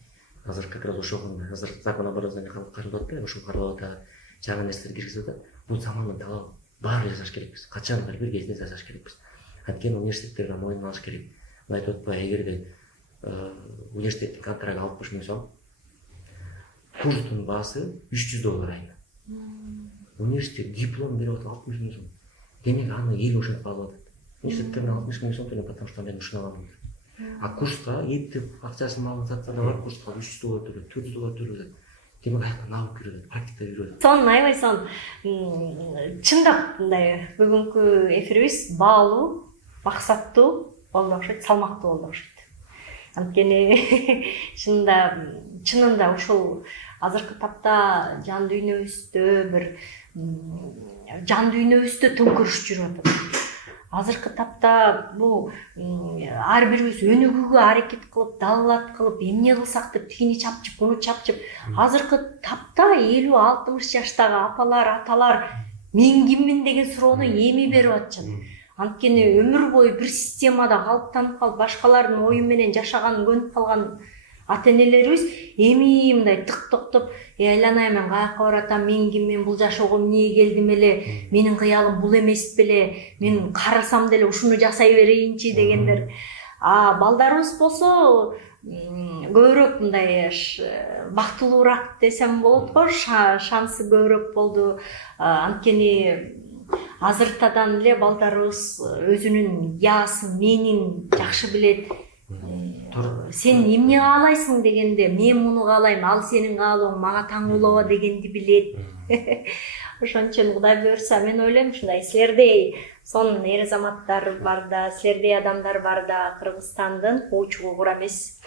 Азыр как раз ошого азыр закон образования каралып атпайбы, ошол каралып атат, жаңы нерселер киргизип атат. Бул замандын талабы. Баары жасаш керекпиз. Качан бир кезде жасаш керекпиз. Анткени университеттер да моюнуна алыш керек. Айтып атпайбы, эгерде университеттин контрагы 60.000 сом. Курстун баасы $300 айына. Университет диплом берип атат 60.000 сом. Демек аны эл ошентип алып атат. Университетте 60.000 сом төлөп, потому что мен ушуну аламын. А курска эптеп акчасын алып сатса да бар, курска $300 төлөп, $400 төлөп. Демек аяктан навык кирет, практика үйрөнөт. Сонун аябай сонун. Чындап мындай бүгүнкү эфирибиз баалуу, максаттуу болду окшойт, салмактуу болду окшойт. Анткени чынында ушул азыркы тапта жан дүйнөбүздө бир жан дүйнөбүздө төңкөрүш жүрүп атат. Азыркы тапта бул ар бирибиз өнүгүүгө аракет кылып, далалат кылып, эмне кылсак деп тигини чапчып, муну чапчып. Азыркы тапта 50-60 жаштагы апалар, аталар мен киммин деген суроону эми берип атышат. Анткени өмүр бою бир системада калыптанып калып, башкалардын ою менен жашаганын көнүп калган ата-энелерибиз эми мындай тык токтоп, айланайын мен каяка баратам, мен ким, мен бул жашоого эмне келдим эле, менин кыялым бул эмес беле, мен карасам деле ушуну жасай берейинчи дегендер. Балдарыбыз болсо көбүрөөк мындай бактылуураак десем болот го, шансы көбүрөөк болду. Анткени азыртадан эле балдарыбыз өзүнүн яасын, менин жакшы билет. Сен эмне каалайсың дегенде, мен муну каалайм, ал сенин каалооң мага таң болобо дегенди билет. Ошон үчүн Кудай буйрса, мен ойлойм ушундай силердей сонун эр азаматтар бар да, силердей адамдар бар да, Кыргызстандын учугу кура эмес.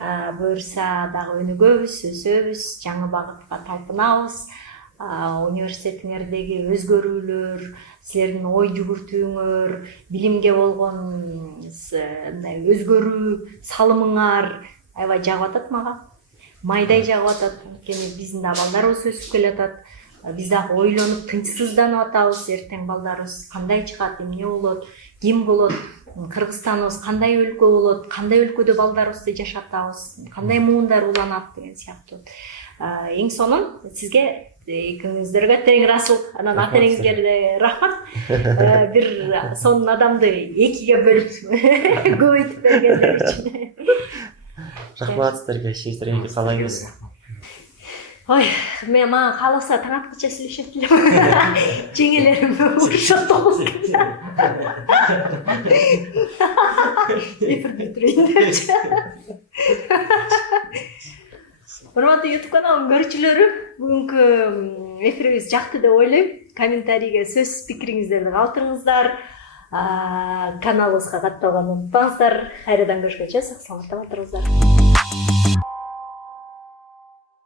Буйрса дагы өнүгөбүз, өсөбүз, жаңы багытка талпынабыз. Университетиңердеги өзгөрүүлөр, силердин ой жүгүртүүңөр, билимге болгон мындай өзгөрүү салымыңар аябай жагып атат мага. Майдай жагып атат. Анткени биздин да балдарыбыз өсүп келатат. Биз дагы ойлонуп, тынчсызданып атабыз. Эртең балдарыбыз кандай чыгат, эмне болот, ким болот, Кыргызстаныбыз кандай өлкө болот, кандай өлкөдө балдарыбызды жашатабыз, кандай муундар уланат деген сыяктуу. Эң сонун сизге экөөңүздөргө тең ыраазычылык, анан ата-энеңизге рахмат. Бир сонун адамды экиге бөлүп көбөйтүп бергендер үчүн. Рахмат сиздерге, шейистерге каалайбыз. Ой, мен мага кааласа таң аткыча сүйлөшөт элем. Жеңелерим урушат болуп эфирди бүтүрөйүн депчи. Урматтуу YouTube каналынын көрүүчүлөрү, бүгүнкү эфирибиз жакты деп ойлойм. Комментарийге сөз пикириңиздерди калтырыңыздар. Каналыбызга катталганды унутпаңыздар. Кайрадан көрүшкөнчө сак саламатта болуңуздар.